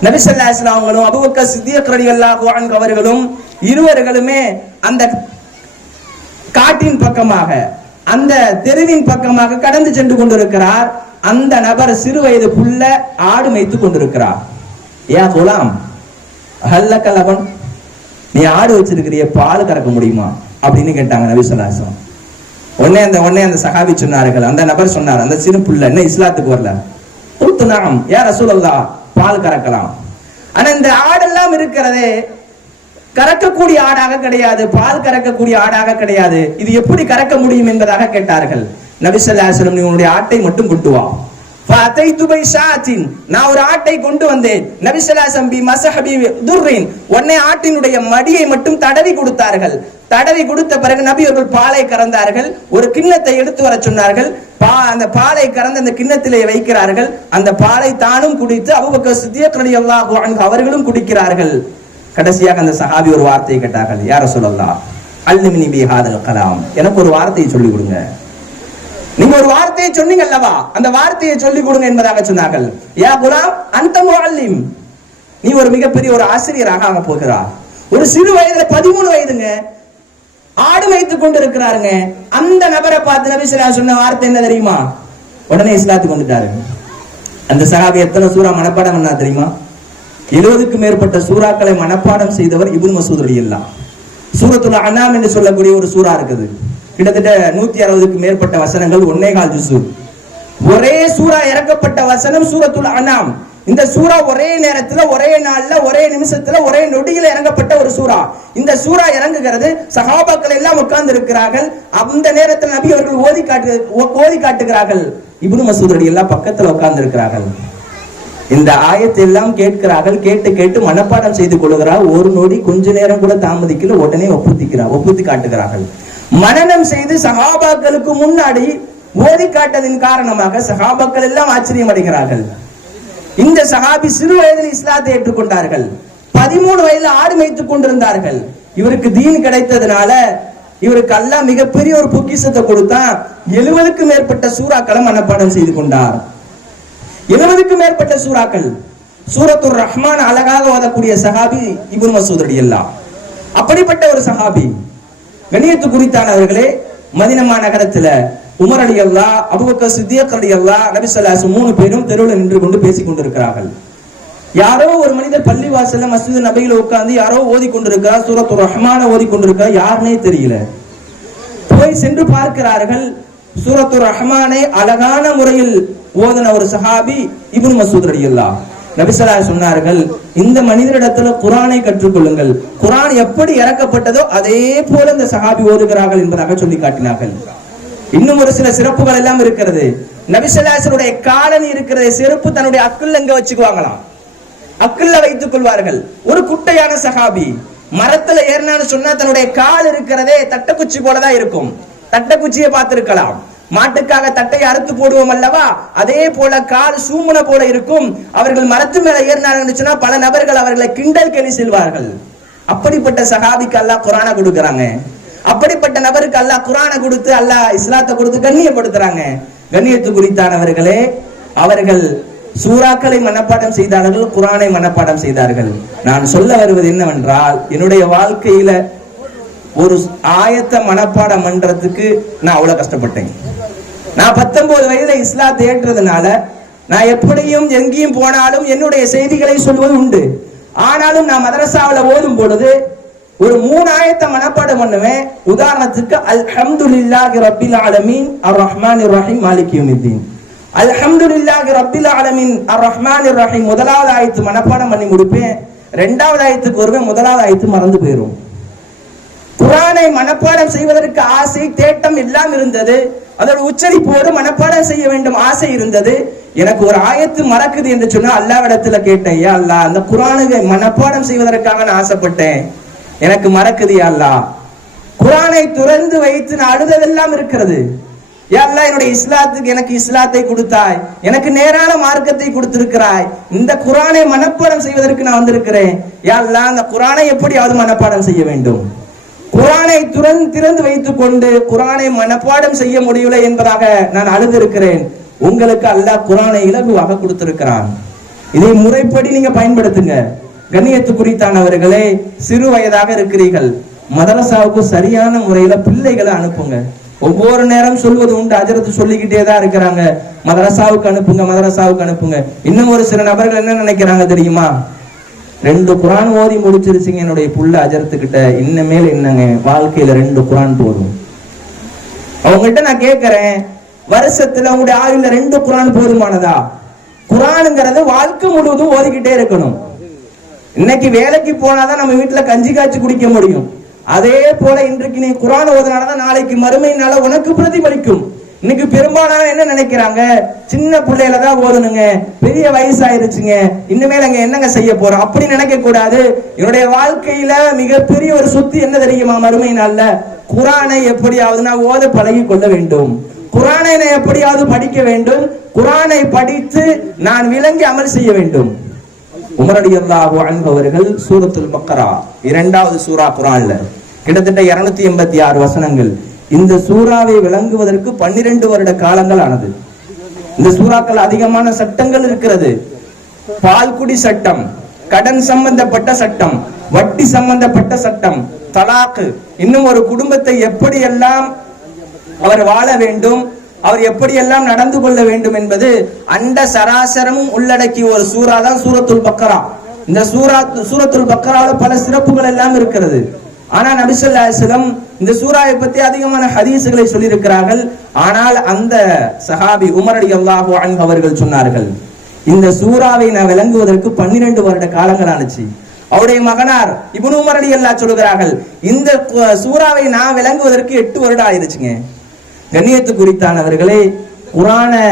நபி ஸல்லல்லாஹு அலைஹி வஸல்லம் அவங்களும் அபூபக்கர் சித்திக் ரலியல்லாஹு அன்ஹு அவர்களும் இருவர்களுமே அந்த காட்டின் பக்கமாக, அந்த தெருவின் பக்கமாக கடந்து சென்று கொண்டிருக்கிறார். அந்த நபர் சிறு வயது புள்ள ஆடு மேய்த்துக் கொண்டிருக்கிறார். யா குலாம் ஹல்லக லபன், நீ ஆடு வச்சிருக்கிறிய, பால் கறக்க முடியுமா அப்படின்னு கேட்டாங்க நபி ஸல்லல்லாஹு அலைஹி வஸல்லம். உடனே அந்த சஹாபி சொன்னார்கள், அந்த நபர் சொன்னார், அந்த சிறு புள்ள என்ன இஸ்லாத்துக்கு வரல, குல்து நஅம் யா ரசூலல்லாஹ், பால் கறக்கலாம். ஆனா இந்த ஆடெல்லாம் இருக்கிறதே கறக்கக்கூடிய ஆடாக கிடையாது, பால் கறக்கக்கூடிய ஆடாக கிடையாது, இது எப்படி கறக்க முடியும் என்பதாக கேட்டார்கள். நபி ஸல்லல்லாஹு அலைஹி வஸல்லம், நீ உன்னுடைய ஆட்டை மட்டும் கொண்டு வா. ஃபஅதைது பை ஷாத்தின், நான் ஒரு ஆட்டை கொண்டு வந்தேன். நபி ஸல்லல்லாஹு அலைஹி வஸல்லம் பி மஸஹபி துர்ரின், உடனே ஆட்டினுடைய மடியை மட்டும் தடவி கொடுத்தார்கள். தடவி கொடுத்த பிறகு நபி அவர்கள் பாலை கறந்தார்கள். ஒரு கிண்ணத்தை எடுத்து வர சொன்னார்கள். அந்த பாலை கறந்து அந்த கிண்ணத்திலே வைக்கிறார்கள். அந்த பாலை தானும் குடித்து அபூபக்கர் சித்திக் ரலியல்லாஹு அன்ஹு அவர்களும் குடிக்கிறார்கள். கடைசியாக அந்த சஹாபி ஒரு வார்த்தையை கேட்டார்கள், யா ரசூலல்லாஹ் அல்லிம்னி பி ஹாதல் கலாம், எனக்கு ஒரு வார்த்தையை சொல்லிக் கொடுங்க. நீங்க ஒரு வார்த்தையை சொன்னீங்க அல்லவா, அந்த வார்த்தையை சொல்லிக் கொடுங்க என்பதாக சொன்னார்கள். யா குலாம் அன்த முஅல்லிம், நீ ஒரு மிகப்பெரிய ஒரு ஆசிரியராக ஆக போகிறார். ஒரு சிறு வயதுல 13 வயதுங்க, ஆடு மேய்த்துக் கொண்டிருக்கிறாருங்க. அந்த நபரை பார்த்து நபி ஸல்லல்லாஹு அலைஹி வஸல்லம் சொன்ன வார்த்தை என்ன தெரியுமா? உடனே இஸ்லாத்துக்கு வந்துட்டாரு. அந்த சஹாபி எத்தனை சூரா மனப்பாடம் பண்ணா தெரியுமா? 70க்கும் மேற்பட்ட சூறாக்களை மனப்பாடம் செய்தவர் இப்னு மஸ்ஊத் ரலியல்லாஹு. சூரத்துல் அனாம் என்று சொல்லக்கூடிய ஒரு சூரா இருக்குது. கிட்டத்தட்ட 160க்கும் மேற்பட்ட வசனங்கள், 1.25 ஜுஸு. ஒரே சூரா இறக்கப்பட்ட வசனம் சூரத்துல் அனாம். இந்த சூரா ஒரே நேரத்துல, ஒரே நாள்ல, ஒரே நிமிஷத்துல, ஒரே நொடியில இறங்கப்பட்ட ஒரு சூரா. இந்த சூரா இறங்குகிறது, சஹாபாக்கள் எல்லாம் உட்கார்ந்து இருக்கிறார்கள். அந்த நேரத்தில் நபி அவர்கள் ஓதி காட்டுகிறார்கள். இப்னு மஸ்ஊத் ரலியல்லாஹு பக்கத்துல உட்கார்ந்து இருக்கிறார்கள். இந்த ஆயத்தை எல்லாம் கேட்கிறார்கள், கேட்டு கேட்டு மனப்பாடம் செய்து கொள்கிறார். ஒரு நொடி கொஞ்ச நேரம் கூட தாமதிக்கல, உடனே ஒப்புத்தி காட்டுகிறார்கள். மனனம் செய்து சஹாபாக்களுக்கு முன்னாடி ஓதி காட்டதின் காரணமாக சஹாபாக்கள் எல்லாம் ஆச்சரியம் அடைகிறார்கள். இந்த சஹாபி சிறு வயதில் இஸ்லாத்தை ஏற்றுக்கொண்டார்கள். 13 வயதில் ஆடு மேய்த்துக் கொண்டிருந்தார்கள். இவருக்கு தீன் கிடைத்ததுனால இவருக்கு அல்லாஹ் மிகப்பெரிய ஒரு பொக்கிஷத்தை கொடுத்தான். 70க்கும் மேற்பட்ட சூறாக்களை மனப்பாடம் செய்து கொண்டார். 70க்கும் மேற்பட்ட சூறாக்கள். சூரத்துர் ரஹ்மான் அழகாக ஓதக்கூடிய சஹாபி இப்னு மஸ்ஊத் ரலியல்லாஹு. அப்படிப்பட்ட ஒரு சஹாபி. கண்ணியத்து குறித்தானவர்களே, மதீனா நகரத்துல உமர் ரலியல்லாஹு, அபூபக்கர் சித்திக் ரலியல்லாஹு, நபி ஸல்லல்லாஹு அலைஹி வஸல்லம் 3 பேரும் தெருவில் நின்று கொண்டு பேசிக் கொண்டிருக்கிறார்கள். யாரோ ஒரு மனிதர் பள்ளிவாசல்ல மஸ்ஜித் நபியில உட்கார்ந்து யாரோ ஓதி கொண்டிருக்கிறார், சூரத்துர் ரஹ்மான ஓதி கொண்டிருக்கிறார். யாருன்னே தெரியல. போய் சென்று பார்க்கிறார்கள். சூரத்துர் ரஹ்மானை அழகான முறையில் ஓதன ஒரு சஹாபி இப்னு மஸ்ஊத் ரலியல்லாஹு. நபி ஸல்லல்லாஹு அலைஹி சொன்னார்கள், இந்த மனிதரிடத்துல குர்ஆனை கற்றுக்கொள்ளுங்கள். குர்ஆன் எப்படி இறக்கப்பட்டதோ அதே போல இந்த சஹாபி ஓதுகிறார்கள் என்பதாக சொல்லி காட்டினார்கள். இன்னும் ஒரு சில சிறப்புகள் எல்லாம் இருக்கிறது. நபி ஸல்லல்லாஹு அலைஹி வஸல்லம் காலணி இருக்கிற செருப்பு தன்னுடைய அக்குல்ல எங்க வச்சுக்குவாங்களாம், அக்குல்ல வைத்துக் கொள்வார்கள். ஒரு குட்டையான சஹாபி மரத்துல ஏறினான்னு சொன்னா தன்னுடைய கால் இருக்கிறதே தட்டக்குச்சி போலதான் இருக்கும். தட்டக்குச்சியை பார்த்திருக்கலாம். மாட்டுக்காக தட்டை அறுத்து போடுவோம் அல்லவா, அதே போல கால் சூமுன போல இருக்கும். அவர்கள் மரத்து மேல ஏறினார்கள் சொன்னா பல நபர்கள் அவர்களை கிண்டல் கேலி செல்வார்கள். அப்படிப்பட்ட சஹாபிக்கு அல்லாஹ் குர்ஆனை கொடுக்கறாங்க. அப்படிப்பட்ட நபருக்கு அல்லாஹ் குர்ஆனை கொடுத்து அல்லாஹ் இஸ்லாத்தை கொடுத்து கண்ணியப்படுத்துறாங்க. கண்ணியத்து குறித்தானவர்களே, அவர்கள் சூறாக்களை மனப்பாடம் செய்தார்கள், குர்ஆனை மனப்பாடம் செய்தார்கள். நான் சொல்ல வருவது என்னவென்றால், என்னுடைய வாழ்க்கையில ஒரு ஆயத்தை மனப்பாடம் பண்றதுக்கு நான் அவ்வளவு கஷ்டப்பட்டேன். நான் 19 வயதுல இஸ்லாத்தை ஏற்றதுனால நான் எப்படியும் எங்கேயும் போனாலும் என்னுடைய செய்திகளை சொல்வது உண்டு. ஆனாலும் நான் மதரசாவில் ஓதும் பொழுது ஒரு 3 ஆயத்தை மனப்பாடம் பண்ணுவேன். உதாரணத்துக்கு அல்ஹம்துலில்லாஹி ரப்பில் ஆலமீன் அர் ரஹ்மானிர் ரஹீம் மாலிகி யௌமித்தீன். அல்ஹம்துலில்லாஹி ரப்பில் ஆலமீன் அர் ரஹ்மானிர் ரஹீம் முதலாவது ஆயத்து மனப்பாடம் பண்ணி முடிப்பேன். 2வது ஆயத்துக்கு வருவேன், முதலாவது ஆயத்து மறந்து போயிடும். குர்ஆனை மனப்பாடம் செய்வதற்கு ஆசை தேட்டம் எல்லாம் இருந்தது. அதோட உச்சரிப்போடு மனப்பாடம் செய்ய வேண்டும் ஆசை இருந்தது. எனக்கு ஒரு ஆயத்து மறக்குது என்று சொன்னா அல்லாஹ்விடத்துல கேட்டேன், யா அல்லாஹ், அந்த குர்ஆனை மனப்பாடம் செய்வதற்காக நான் ஆசைப்பட்டேன், எனக்கு மறக்குது யா அல்லாஹ். குர்ஆனை துறந்து வைத்து நான் அழுததெல்லாம் இருக்கிறது. யா அல்லாஹ், என்னுடைய இஸ்லாத்துக்கு எனக்கு இஸ்லாத்தை கொடுத்தாய், எனக்கு நேரான மார்க்கத்தை கொடுத்திருக்கிறாய். இந்த குர்ஆனை மனப்பாடம் செய்வதற்கு நான் வந்திருக்கிறேன். யா அல்லாஹ், அந்த குர்ஆனை எப்படியாவது மனப்பாடம் செய்ய வேண்டும். குர்ஆனை திறந்து வைத்துக் கொண்டு குர்ஆனை மனப்பாடம் செய்ய முடியல என்பதாக நான் அழுதிருக்கிறேன். உங்களுக்கு அல்லாஹ் குர்ஆனை இலகுவாக கொடுத்திருக்கிறான். இதை முறைப்படி நீங்க பயன்படுத்துங்க. கண்ணியத்து குறித்தானவர்களே, சிறு வயதாக இருக்கிறீர்கள், மதரசாவுக்கு சரியான முறையில பிள்ளைகளை அனுப்புங்க. ஒவ்வொரு நேரம் சொல்வது உண்டு, அஜரத்து சொல்லிக்கிட்டே தான் இருக்கிறாங்க, மதரசாவுக்கு அனுப்புங்க, மதரசாவுக்கு அனுப்புங்க. இன்னும் ஒரு சில நபர்கள் என்ன நினைக்கிறாங்க தெரியுமா, 2 குர்ஆன் ஓதி முடிச்சிருச்சுங்க என்னுடைய புள்ள அஜரத்துக்கிட்ட, இன்னமேல் என்னங்க வாழ்க்கையில 2 குர்ஆன் போதும். அவங்ககிட்ட நான் கேட்கிறேன், வருஷத்துல உங்களுடைய ஆயுள்ல 2 குர்ஆன் போதுமானதா? குர்ஆனுங்கிறது வாழ்க்கை முழுவதும் ஓதிக்கிட்டே இருக்கணும். இன்னைக்கு வேலைக்கு போனாதான் நம்ம வீட்டுல கஞ்சி காய்ச்சி குடிக்க முடியும். அதே போல இன்றைக்கு நீ குர்ஆன் ஓதுனாதான் நாளைக்கு மறுமையினால உனக்கு பிரதிபலிக்கும். இன்னைக்கு பெரும்பாலான என்ன நினைக்கிறாங்க, சின்ன பிள்ளையில தான் ஓதணுங்க, பெரிய வயசாயிருச்சுங்க, இனிமேல் அங்க என்னங்க செய்ய போறோம் அப்படி நினைக்க கூடாது. என்னுடைய வாழ்க்கையில மிகப்பெரிய ஒரு சொத்து என்ன தெரியுமா, மறுமை நாள்ல குர்ஆனை எப்படியாவது நான் ஓத பழகி கொள்ள வேண்டும், குர்ஆனை நான் எப்படியாவது படிக்க வேண்டும், குர்ஆனை படித்து நான் விளங்கி அமல் செய்ய வேண்டும். உமர் ரலியல்லாஹு அன்ஹு அவர்கள் சூரத்துல் பக்ரா 2வது சூரா குர்ஆன்ல கிட்டத்தட்ட 286 வசனங்கள். இந்த சூறாவை விளங்குவதற்கு 12 வருட காலங்கள் ஆனது. இந்த சூறாக்கள் அதிகமான சட்டங்கள் இருக்கிறது. பால்குடி சட்டம், கடன் சம்பந்தப்பட்ட சட்டம், வட்டி சம்பந்தப்பட்ட சட்டம், தலாக்கு, இன்னும் ஒரு குடும்பத்தை எப்படியெல்லாம் அவர் வாழ வேண்டும், அவர் எப்படியெல்லாம் நடந்து கொள்ள வேண்டும் என்பது அண்ட சராசரமும் உள்ளடக்கிய ஒரு சூறா தான் சூரத்துல் பக்ரா. இந்த சூரத்துல் பக்ரால பல சிறப்புகள் எல்லாம் இருக்கிறது. ஆனா நபி ஸல்லல்லாஹு அலைஹி வஸல்லம் இந்த சூராவை பத்தி அதிகமான ஹதீஸ்களை சொல்லி இருக்கிறார்கள். ஆனால் அந்த சஹாபி உமர் ரலியல்லாஹு அன்ஹு அவர்கள் சொன்னார்கள், இந்த சூராவை நான் விளங்குவதற்கு 12 வருட காலங்கள் ஆனச்சு. அவருடைய மகனார் இப்னு உமர் ரலியல்லாஹு சொல்கிறார்கள், இந்த சூராவை நான் விளங்குவதற்கு 8 வருடம் ஆயிருச்சுங்க. கண்ணியத்து குறித்தானவர்களே, குர்ஆனை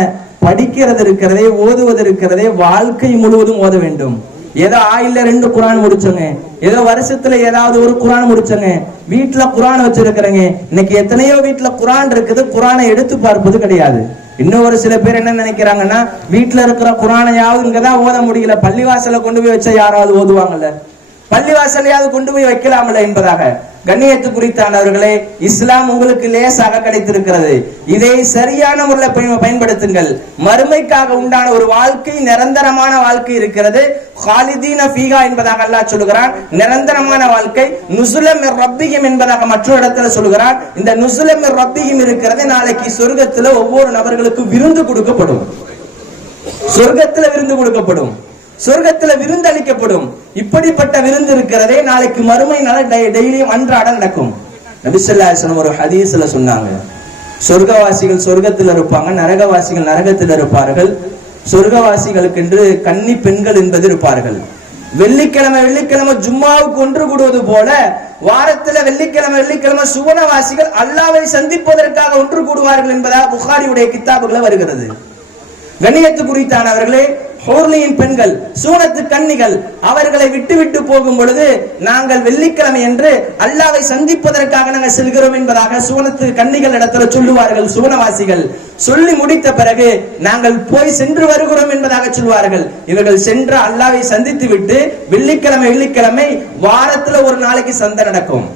படிக்கிறது இருக்கிறதே, ஓதுவது இருக்கிறதே, வாழ்க்கை முழுவதும் ஓத வேண்டும். ஏதோ ஆயில 2 குரான் முடிச்சோங்க, ஏதோ வருஷத்துல ஏதாவது ஒரு குரான் முடிச்சோங்க, வீட்டுல குரான் வச்சிருக்கிறேங்க. இன்னைக்கு எத்தனையோ வீட்டுல குரான் இருக்குது, குரானை எடுத்து பார்ப்பது கிடையாது. இன்னும் ஒரு சில பேர் என்ன நினைக்கிறாங்கன்னா, வீட்டுல இருக்கிற குரானையாவது இங்கதான் ஓத முடியல, பள்ளிவாசல கொண்டு போய் வச்சா யாராவது ஓதுவாங்கல்ல, பள்ளிவாசலையாவது கொண்டு போய் வைக்கலாம்ல என்பதாக. கண்ணியத்து குறித்தானவர்களே, இஸ்லாம் உங்களுக்கு லேசாக கிடைத்திருக்கிறது. இதை சரியான முறையில் பயன்படுத்துங்கள். மறுமைக்காக உண்டான ஒரு வாழ்க்கை, நிரந்தரமான வாழ்க்கை இருக்கிறது. காலிதீன ஃபீஹா என்பதாக அல்லாஹ் சொல்கிறான், நிரந்தரமான வாழ்க்கை. நுஸுலம் மிர் ரப்பிஹிம் என்பதாக மற்றொரு இடத்துல சொல்கிறான். இந்த நுஸுலம் மிர் ரப்பிஹிம் இருக்கிறது, நாளைக்கு சொர்க்கத்துல ஒவ்வொரு நபர்களுக்கும் விருந்து கொடுக்கப்படும். சொர்க்கத்துல விருந்து கொடுக்கப்படும், சொர்க்கத்துல விருந்து அளிக்கப்படும். இப்படிப்பட்ட விருந்து இருக்கிறதே, நாளைக்கு மறுமை நாள் டெய்லியும் அன்றாட நடக்கும். நபி ஸல்லல்லாஹு அலைஹி வஸல்லம் ஒரு ஹதீஸ்ல சொன்னாங்க, சொர்க்கவாசிகள் சொர்க்கத்தில் இருப்பாங்க, நரகவாசிகள் நரகத்தில் இருப்பார்கள். சொர்க்கவாசிகளுக்கு என்று கன்னி பெண்கள் என்பது இருப்பார்கள். வெள்ளிக்கிழமை வெள்ளிக்கிழமை ஜும்மாவுக்கு ஒன்று கூடுவது போல, வாரத்துல வெள்ளிக்கிழமை சுவனவாசிகள் அல்லாஹ்வை சந்திப்பதற்காக ஒன்று கூடுவார்கள் என்பதாக புகாரியுடைய கிதாபுகளை வருகிறது. கண்ணியத்து குறித்தானவர்களே, ஹூர்லியின் பெண்கள், சூனத்து கன்னிகள், அவர்களை விட்டு போகும் பொழுது, நாங்கள் வெள்ளிக்கிழமை என்று அல்லாஹ்வை சந்திப்பதற்காக நாங்கள் செல்கிறோம் என்பதாக சூனத்து கன்னிகள் இடத்துல சொல்லுவார்கள். சூனவாசிகள் சொல்லி முடித்த பிறகு நாங்கள் போய் சென்று வருகிறோம் என்பதாக சொல்வார்கள். இவர்கள் சென்ற அல்லாஹ்வை சந்தித்து விட்டு வெள்ளிக்கிழமை வாரத்துல ஒரு நாளைக்கு சந்தை நடக்கும்.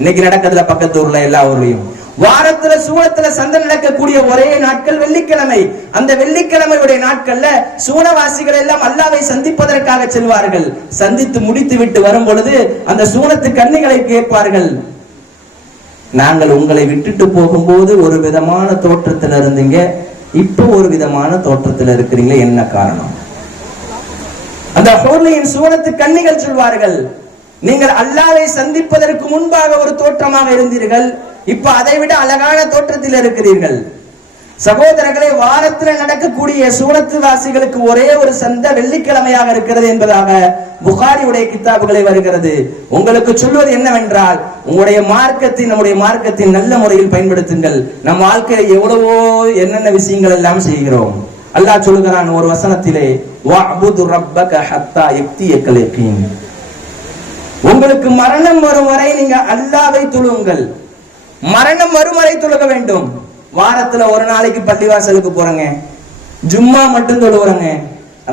இன்னைக்கு நடக்கிறதுல பக்கத்து ஊர்ல எல்லா ஊர்லயும் வாரத்துல சூனத்துல சந்தை நடக்கக்கூடிய ஒரே நாட்கள் வெள்ளிக்கிழமை. அந்த வெள்ளிக்கிழமையுடைய நாட்கள்ல சூனவாசிகள் எல்லாம் அல்லாஹ்வை சந்திப்பதற்காக செல்வார்கள். சந்தித்து முடித்து விட்டு வரும் பொழுது அந்த சூனத்து கன்னிகளை கேட்பார்கள், நாங்கள் உங்களை விட்டுட்டு போகும்போது ஒரு விதமான தோற்றத்தில் இருந்தீங்க, இப்ப ஒரு விதமான தோற்றத்தில் இருக்கிறீங்க, என்ன காரணம்? அந்த ஹூர்லியின் சூனத்து கன்னிகள் சொல்வார்கள், நீங்கள் அல்லாஹ்வை சந்திப்பதற்கு முன்பாக ஒரு தோற்றமாக இருந்தீர்கள், இப்ப அதை விட அழகான தோற்றத்தில் இருக்கிறீர்கள். சகோதரர்களை, வாரத்தில் நடக்கக்கூடிய சூனத்து வாசிகளுக்கு ஒரே ஒரு சந்தை வெள்ளிக்கிழமையாக இருக்கிறது என்பதாக புகாரியுடைய கிதாபுகளை வருகிறது. உங்களுக்கு சொல்வது என்னவென்றால், உங்களுடைய மார்க்கத்தை நம்முடைய மார்க்கத்தின் நல்ல முறையில் பயன்படுத்துங்கள். நம் வாழ்க்கையில் எவ்வளவோ என்னென்ன விஷயங்கள் எல்லாம் செய்கிறோம். அல்லாஹ் சொல்லுகிறான் ஒரு வசனத்திலே, வஅபுது ரப்பக ஹத்தா யக்தியக்கல் யகீன். உங்களுக்கு மரணம் வரும் வரை நீங்க அல்லாஹ்வை தொழுங்கள். மரணம் வரும் வரை தொழுக வேண்டும். வாரத்துல ஒரு நாளைக்கு பள்ளிவாசலுக்கு போறேங்க, ஜும்மா மட்டும் தொழுவுறேங்க,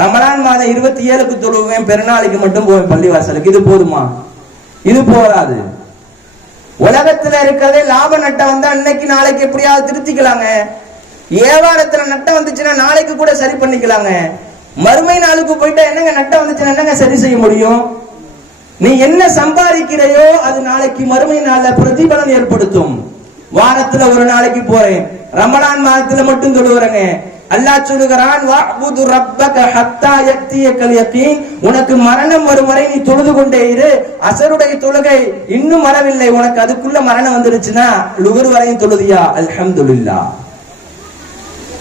ரமலான் மாதம் 27க்கு தொழுவேன், பெருநாளைக்கு மட்டும் போவேன் பள்ளிவாசலுக்கு, இது போதுமா? இது போதாது. உலகத்துல இருக்கிறதே லாப நட்டம் வந்தா இன்னைக்கு நாளைக்கு எப்படியாவது திருத்திக்கலாங்க. வியாபாரத்துல நட்டம் வந்துச்சுன்னா நாளைக்கு கூட சரி பண்ணிக்கலாங்க. மறுமை நாளுக்கு போயிட்டா என்னங்க நட்டம் வந்துச்சுன்னா என்னங்க சரி செய்ய முடியும்? நீ என்ன சம்பாதிக்கிறையோ அது நாளைக்கு மறுமை நாள்ல பிரதிபலன் ஏற்படுத்தும். வாரத்துல ஒரு நாளைக்கு போறேன், ரமலான் மாதத்துல மட்டும் தொழுகிறேங்க. அல்லாஹ் சொல்லுகிறான், வஅபுது ரப்பக ஹத்தா யக்தியக்கல் யகீன். உனக்கு மரணம் வரும் வரை நீ தொழுது கொண்டே இரு. அசருடைய தொழுகை இன்னும் வரவில்லை, உனக்கு அதுக்குள்ள மரணம் வந்துருச்சுன்னா லுகர் வரையும் தொழுதியா? அல்ஹம்துலில்லாஹ்.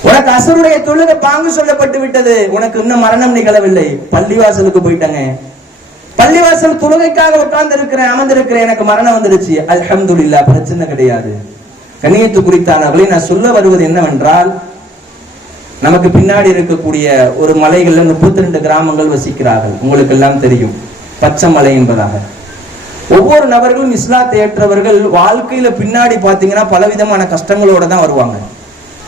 உனக்கு அசருடைய தொழுகை பாங்கு சொல்லப்பட்டு விட்டது, உனக்கு இன்னும் மரணம் நிகழவில்லை, பள்ளிவாசலுக்கு போயிட்டாங்க, பள்ளிவாசல் தொழுகைக்காக உட்கார்ந்து இருக்கிறேன், அமர்ந்திருக்கிறேன், எனக்கு மரணம் வந்துருச்சு, அல்ஹம்துலில்லாஹ், பிரச்சனை கிடையாது. கண்ணியத்து குறித்தானவர்களை, நான் சொல்ல வருவது என்னவென்றால், நமக்கு பின்னாடி இருக்கக்கூடிய ஒரு மலைகள்ல 32 கிராமங்கள் வசிக்கிறார்கள். உங்களுக்கு எல்லாம் தெரியும், பச்சை மலை என்பதாக. ஒவ்வொரு நபர்களும் இஸ்லாத்தை ஏற்றவர்கள் வாழ்க்கையில பின்னாடி பாத்தீங்கன்னா பலவிதமான கஷ்டங்களோட தான் வருவாங்க.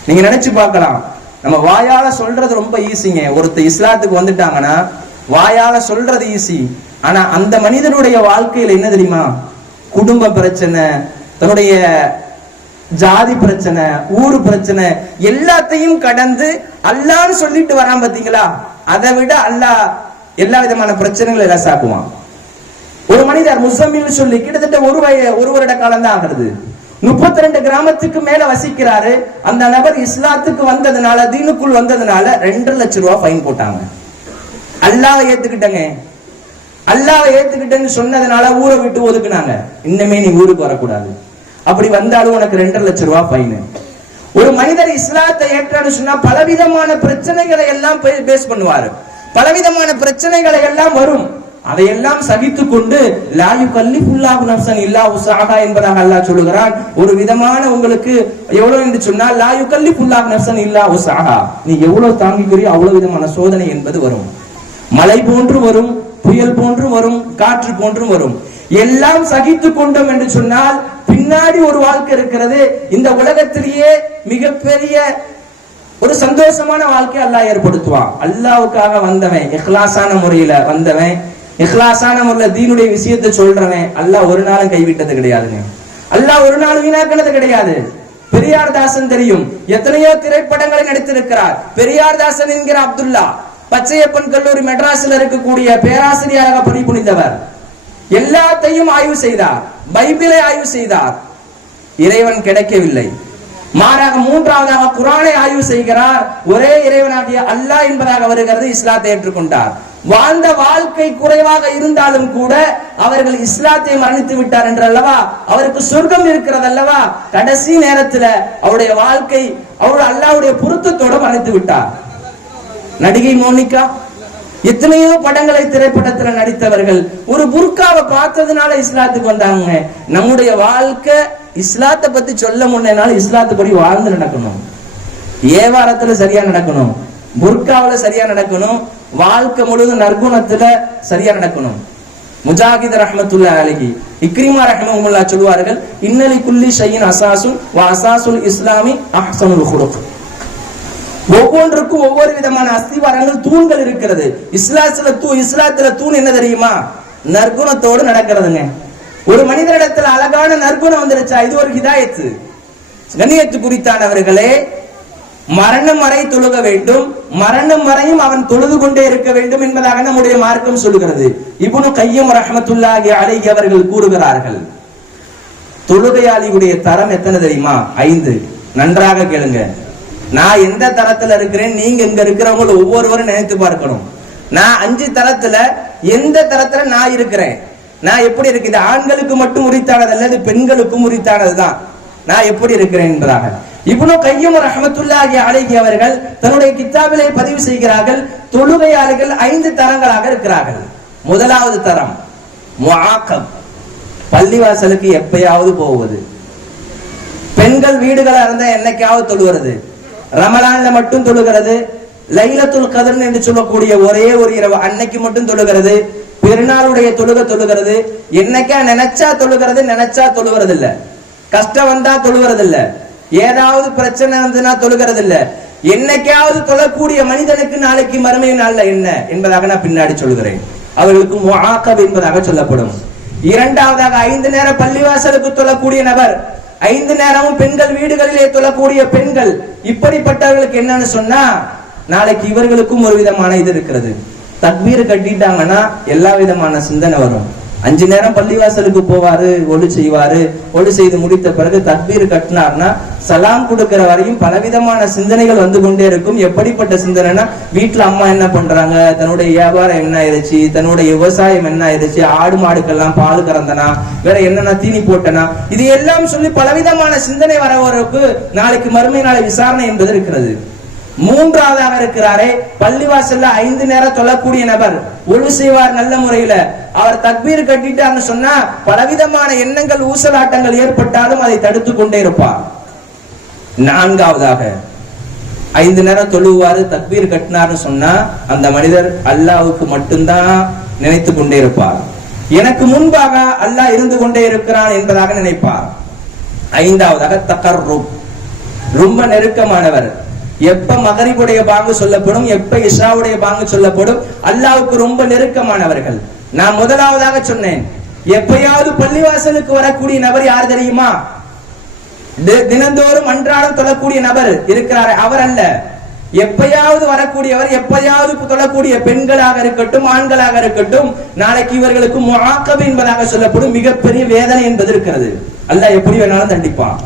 நீங்க நினைச்சு பார்க்கலாம், நம்ம வாயால சொல்றது ரொம்ப ஈஸிங்க. ஒருத்தர் இஸ்லாத்துக்கு வந்துட்டாங்கன்னா வாயால சொல்றது ஈஸி. ஆனா அந்த மனிதனுடைய வாழ்க்கையில என்ன தெரியுமா? குடும்ப பிரச்சனை, தன்னுடைய ஜாதி பிரச்சனை, ஊரு பிரச்சனை, எல்லாத்தையும் கடந்து அல்லாஹ்னு சொல்லிட்டு வரான் பாத்தீங்களா? அதை விட அல்லாஹ் எல்லா விதமான பிரச்சனைகளை லேசாக்குவான். ஒரு மனிதர் முஸம்மில் சொல்லி கிட்டத்தட்ட ஒரு வருட காலம் தான் ஆகிறது, 32 கிராமத்துக்கு மேல வசிக்கிறாரு. அந்த நபர் இஸ்லாத்துக்கு வந்ததுனால, தீனுக்குள் வந்ததுனால 2 லட்சம் ரூபாய் ஃபைன் போட்டாங்க. அல்லாஹ்வை ஏத்துக்கிட்டங்க, அல்லாஹ்வை ஏத்துக்கிட்டேன்னு சொன்னதுனால ஊரை விட்டு ஒதுக்குனாங்க. இன்னமே நீ ஊருக்கு வரக்கூடாது, அப்படி வந்தாலும் உனக்கு 2 லட்சம் ரூபாய் ஃபைன். ஒரு மனிதர் இஸ்லாத்தை ஏற்றான்னு சொன்னா பலவிதமான பிரச்சனைகளை எல்லாம் பேஸ் பண்ணுவாரு, பலவிதமான பிரச்சனைகளை எல்லாம் வரும். அதையெல்லாம் சகித்துக் கொண்டு லா யுகல்லிஃபுல்லாஹு நஃப்ஸன் இல்லா உஸ்ஸாஹா என்பதாக அல்லாஹ் சொல்லுகிறான். ஒரு விதமான உங்களுக்கு எவ்வளவு என்று சொன்னால் லா யுகல்லிஃபுல்லாஹு நஃப்ஸன் இல்லா உஸ்ஸாஹா, நீ எவ்வளவு தாங்கிக்கிறியோ அவ்வளவு விதமான சோதனை என்பது வரும். மழை போன்று வரும், புயல் போன்று வரும், காற்று போன்று வரும். எல்லாம் சகித்துக் கொண்டோம் என்று சொன்னால் பின்னாடி ஒரு வாழ்க்கை இருக்கிறது. இந்த உலகத்திலேயே மிகப்பெரிய ஒரு சந்தோஷமான வாழ்க்கை அல்லாஹ் ஏற்படுத்துவான். அல்லாஹ்வுக்காக வந்தவன், இஹ்லாஸான முறையில வந்தவன், இஹ்லாஸான முறையில தீனுடைய விஷயத்தை சொல்றவன் அல்லாஹ் ஒரு நாளும் கைவிட்டது கிடையாதுங்க. அல்லாஹ் ஒரு நாள் வீணாக்கினது கிடையாது. பெரியார் தாசன் தெரியும், எத்தனையோ திரைப்படங்களை நடித்திருக்கிறார். பெரியார் தாசன் என்கிற அப்துல்லா பச்சையப்பன் கல்லூரி மெட்ராஸில் இருக்கக்கூடிய பேராசிரியராக பணிபுரிந்தவர். எல்லாத்தையும் ஆய்வு செய்தார், பைபிளை ஆய்வு செய்தார். இறைவன் கிடைக்கவில்லை. மாறாக மூன்றாவதாக குர்ஆனை ஆய்வு செய்கிறார். ஒரே இறைவனாகிய அல்லாஹ் என்பதாக வருகிறது. இஸ்லாத்தை ஏற்றுக்கொண்டார். வாழ்ந்த வாழ்க்கை குறைவாக இருந்தாலும் கூட அவர்கள் இஸ்லாத்தை மரணித்து விட்டார் என்று அல்லவா, அவருக்கு சொர்க்கம் இருக்கிறது அல்லவா. கடைசி நேரத்தில் அவருடைய வாழ்க்கை அவர் அல்லாஹ்வுடைய பொருத்தத்தோடு மரணித்து விட்டார். நடிகை மோனிகா எத்தனையோ படங்களை திரைப்படத்தில் நடித்தவர்கள் ஒரு புர்காவை பார்த்ததுனால இஸ்லாத்துக்கு வந்தாங்க. நம்முடைய வாழ்க்கை இஸ்லாத்தை பத்தி சொல்ல முன்னால இஸ்லாத்து படி வாழ்ந்து நடக்கணும். ஏவாரத்துல சரியா நடக்கணும், புர்காவில சரியா நடக்கணும், வாழ்க்கை முழுவதும் நற்குணத்துல சரியா நடக்கணும். முஜாஹித் ரஹ்மத்துல்லாஹி அலைஹி, இக்ரிமா ரஹ்மஹுல்லாஹ் சொல்வார்கள், இன்னலி குல்லி ஷைஇன் அஸாசுன் வ அஸாசுல் இஸ்லாமி அஹ்ஸனுல் குலுக். ஒவ்வொன்றுக்கும் ஒவ்வொரு விதமான அஸ்திவாரங்கள், தூண்கள் இருக்கிறது. இஸ்லாத்துல தூண் என்ன தெரியுமா? நற்குணத்தோடு நடக்கிறதுங்க. ஒரு மனிதனிடத்தில் அழகான நற்குணம் வந்துருச்சா, இது ஒரு ஹிதாயத்து. கண்ணியத்து குறித்தானவர்களே, மரணம் வரை தொழுக வேண்டும், மரணம் வரையும் அவன் தொழுது கொண்டே இருக்க வேண்டும் என்பதாக நம்முடைய மார்க்கம் சொல்லுகிறது. இப்னு கையம் ரஹ்மத்துல்லாஹி அலைஹி அவர்கள் கூறுகிறார்கள், தொழுகையாளியுடைய தரம் எத்தனை தெரியுமா? 5. நன்றாக கேளுங்க. நான் எந்த தரத்துல இருக்கிறேன், நீங்க இங்க இருக்கிறவங்க ஒவ்வொருவரும் நினைத்து பார்க்கணும். நான் 5 தரத்துல எந்த தரத்துல நான் இருக்கிறேன், நான் எப்படி இருக்கு? இது ஆண்களுக்கு மட்டும் உரித்தானது அல்லது பெண்களுக்கும் உரித்தானதுதான். நான் எப்படி இருக்கிறேன் என்பதாக இப்னு கையம் ரஹ்மத்துல்லாஹி அலைஹி அவர்கள் தன்னுடைய கித்தாபிலே பதிவு செய்கிறார்கள். தொழுகையாளிகள் 5 தரங்களாக இருக்கிறார்கள். முதலாவது தரம் முஆக்கப், பள்ளிவாசலுக்கு எப்பயாவது போவது. பெண்கள் வீடுகளா இருந்தா என்னைக்காவது தொழுகிறது, ரமலான்ல மட்டும் தொழுகிறது, லைலத்துல் கத்ர் என்று சொல்லக்கூடிய ஒரே ஒரு இரவு அன்னைக்கு மட்டும் தொழுகிறது, பெருநாளுடைய தொழுகிறது, என்னைக்கா நினைச்சா தொழுகிறது, நினைச்சா தொழுகிறது இல்ல, கஷ்டம் வந்தா தொழுகிறது இல்ல, ஏதாவது பிரச்சனை வந்ததுன்னா தொழுகிறது இல்ல. என்னைக்காவது தொழக்கூடிய மனிதனுக்கு நாளைக்கு மறுமை நாள்ல என்ன என்பதாக நான் பின்னாடி சொல்கிறேன். அவர்களுக்கு முஆக்கப் என்பதாக சொல்லப்படும். இரண்டாவதாக 5 நேரம் பள்ளிவாசலுக்கு தொழக்கூடிய நபர், 5 நேரமும் பெண்கள் வீடுகளிலே தொழக்கூடிய பெண்கள், இப்படிப்பட்டவர்களுக்கு என்னன்னு சொன்னா நாளைக்கு இவர்களுக்கும் ஒரு விதமான இது இருக்கிறது. தக்பீர் கட்டிட்டாங்கன்னா எல்லா விதமான சிந்தனை வரும். 5 நேரம் பள்ளிவாசலுக்கு போவாரு, ஒளி செய்வாரு, ஒளி செய்து முடித்த பிறகு தக்பீர் கட்டினார்னா சலாம் கொடுக்கிற வரையும் பலவிதமான சிந்தனைகள் வந்து கொண்டே இருக்கும். எப்படிப்பட்ட சிந்தனைனா, வீட்டுல அம்மா என்ன பண்றாங்க, தன்னுடைய வியாபாரம் என்ன ஆயிடுச்சு, தன்னுடைய விவசாயம் என்ன ஆயிடுச்சு, ஆடு மாடுக்கெல்லாம் பால் கறந்தனா, வேற என்னன்னா தீனி போட்டனா, இது எல்லாம் சொல்லி பலவிதமான சிந்தனை வரவருக்கு நாளைக்கு மறுமை நாளை விசாரணை என்பது இருக்கிறது. மூன்றாவதாக இருக்கிறாரே, பள்ளிவாசல்ல 5 நேரம் தொழக்கூடிய நபர், ஒளி செய்வார் நல்ல முறையில, அவர் தக்பீர் கட்டிட்டான்னு சொன்னா பலவிதமான எண்ணங்கள் ஊசலாட்டங்கள் ஏற்பட்டாலும் அதை தடுத்து கொண்டே இருப்பார். நான்காவதாக 5 நேரம் தொழுவாரு, தக்பீர் கட்டினார்னு சொன்னா அந்த மனிதர் அல்லாஹ்வுக்கு மட்டும்தான் நினைத்து கொண்டே இருப்பார். எனக்கு முன்பாக அல்லாஹ் இருந்து கொண்டே இருக்கிறான் என்பதாக நினைப்பார். 5ஆவதாக தகர்ருப், ரொம்ப நெருக்கமானவர். எப்ப மகரிபுடைய பாங்கு சொல்லப்படும், எப்ப இஷாவுடைய பாங்கு சொல்லப்படும், அல்லாஹ்வுக்கு ரொம்ப நெருக்கமானவர்கள். நான் முதலாவதாக சொன்னேன், எப்பயாவது பள்ளிவாசலுக்கு வரக்கூடிய நபர் யார் தெரியுமா? தினந்தோறும் அன்றாடம் தொழக்கூடிய நபர் இருக்கிறார், அவர் அல்ல. எப்பயாவது வரக்கூடியவர், எப்பயாவது தொழக்கூடிய பெண்களாக இருக்கட்டும், ஆண்களாக இருக்கட்டும், நாளைக்கு இவர்களுக்கு முஆக்கப் என்பதாக சொல்லப்படும் மிகப்பெரிய வேதனை என்பது இருக்கிறது. அல்லாஹ் எப்படி வேணாலும் தண்டிப்பான்.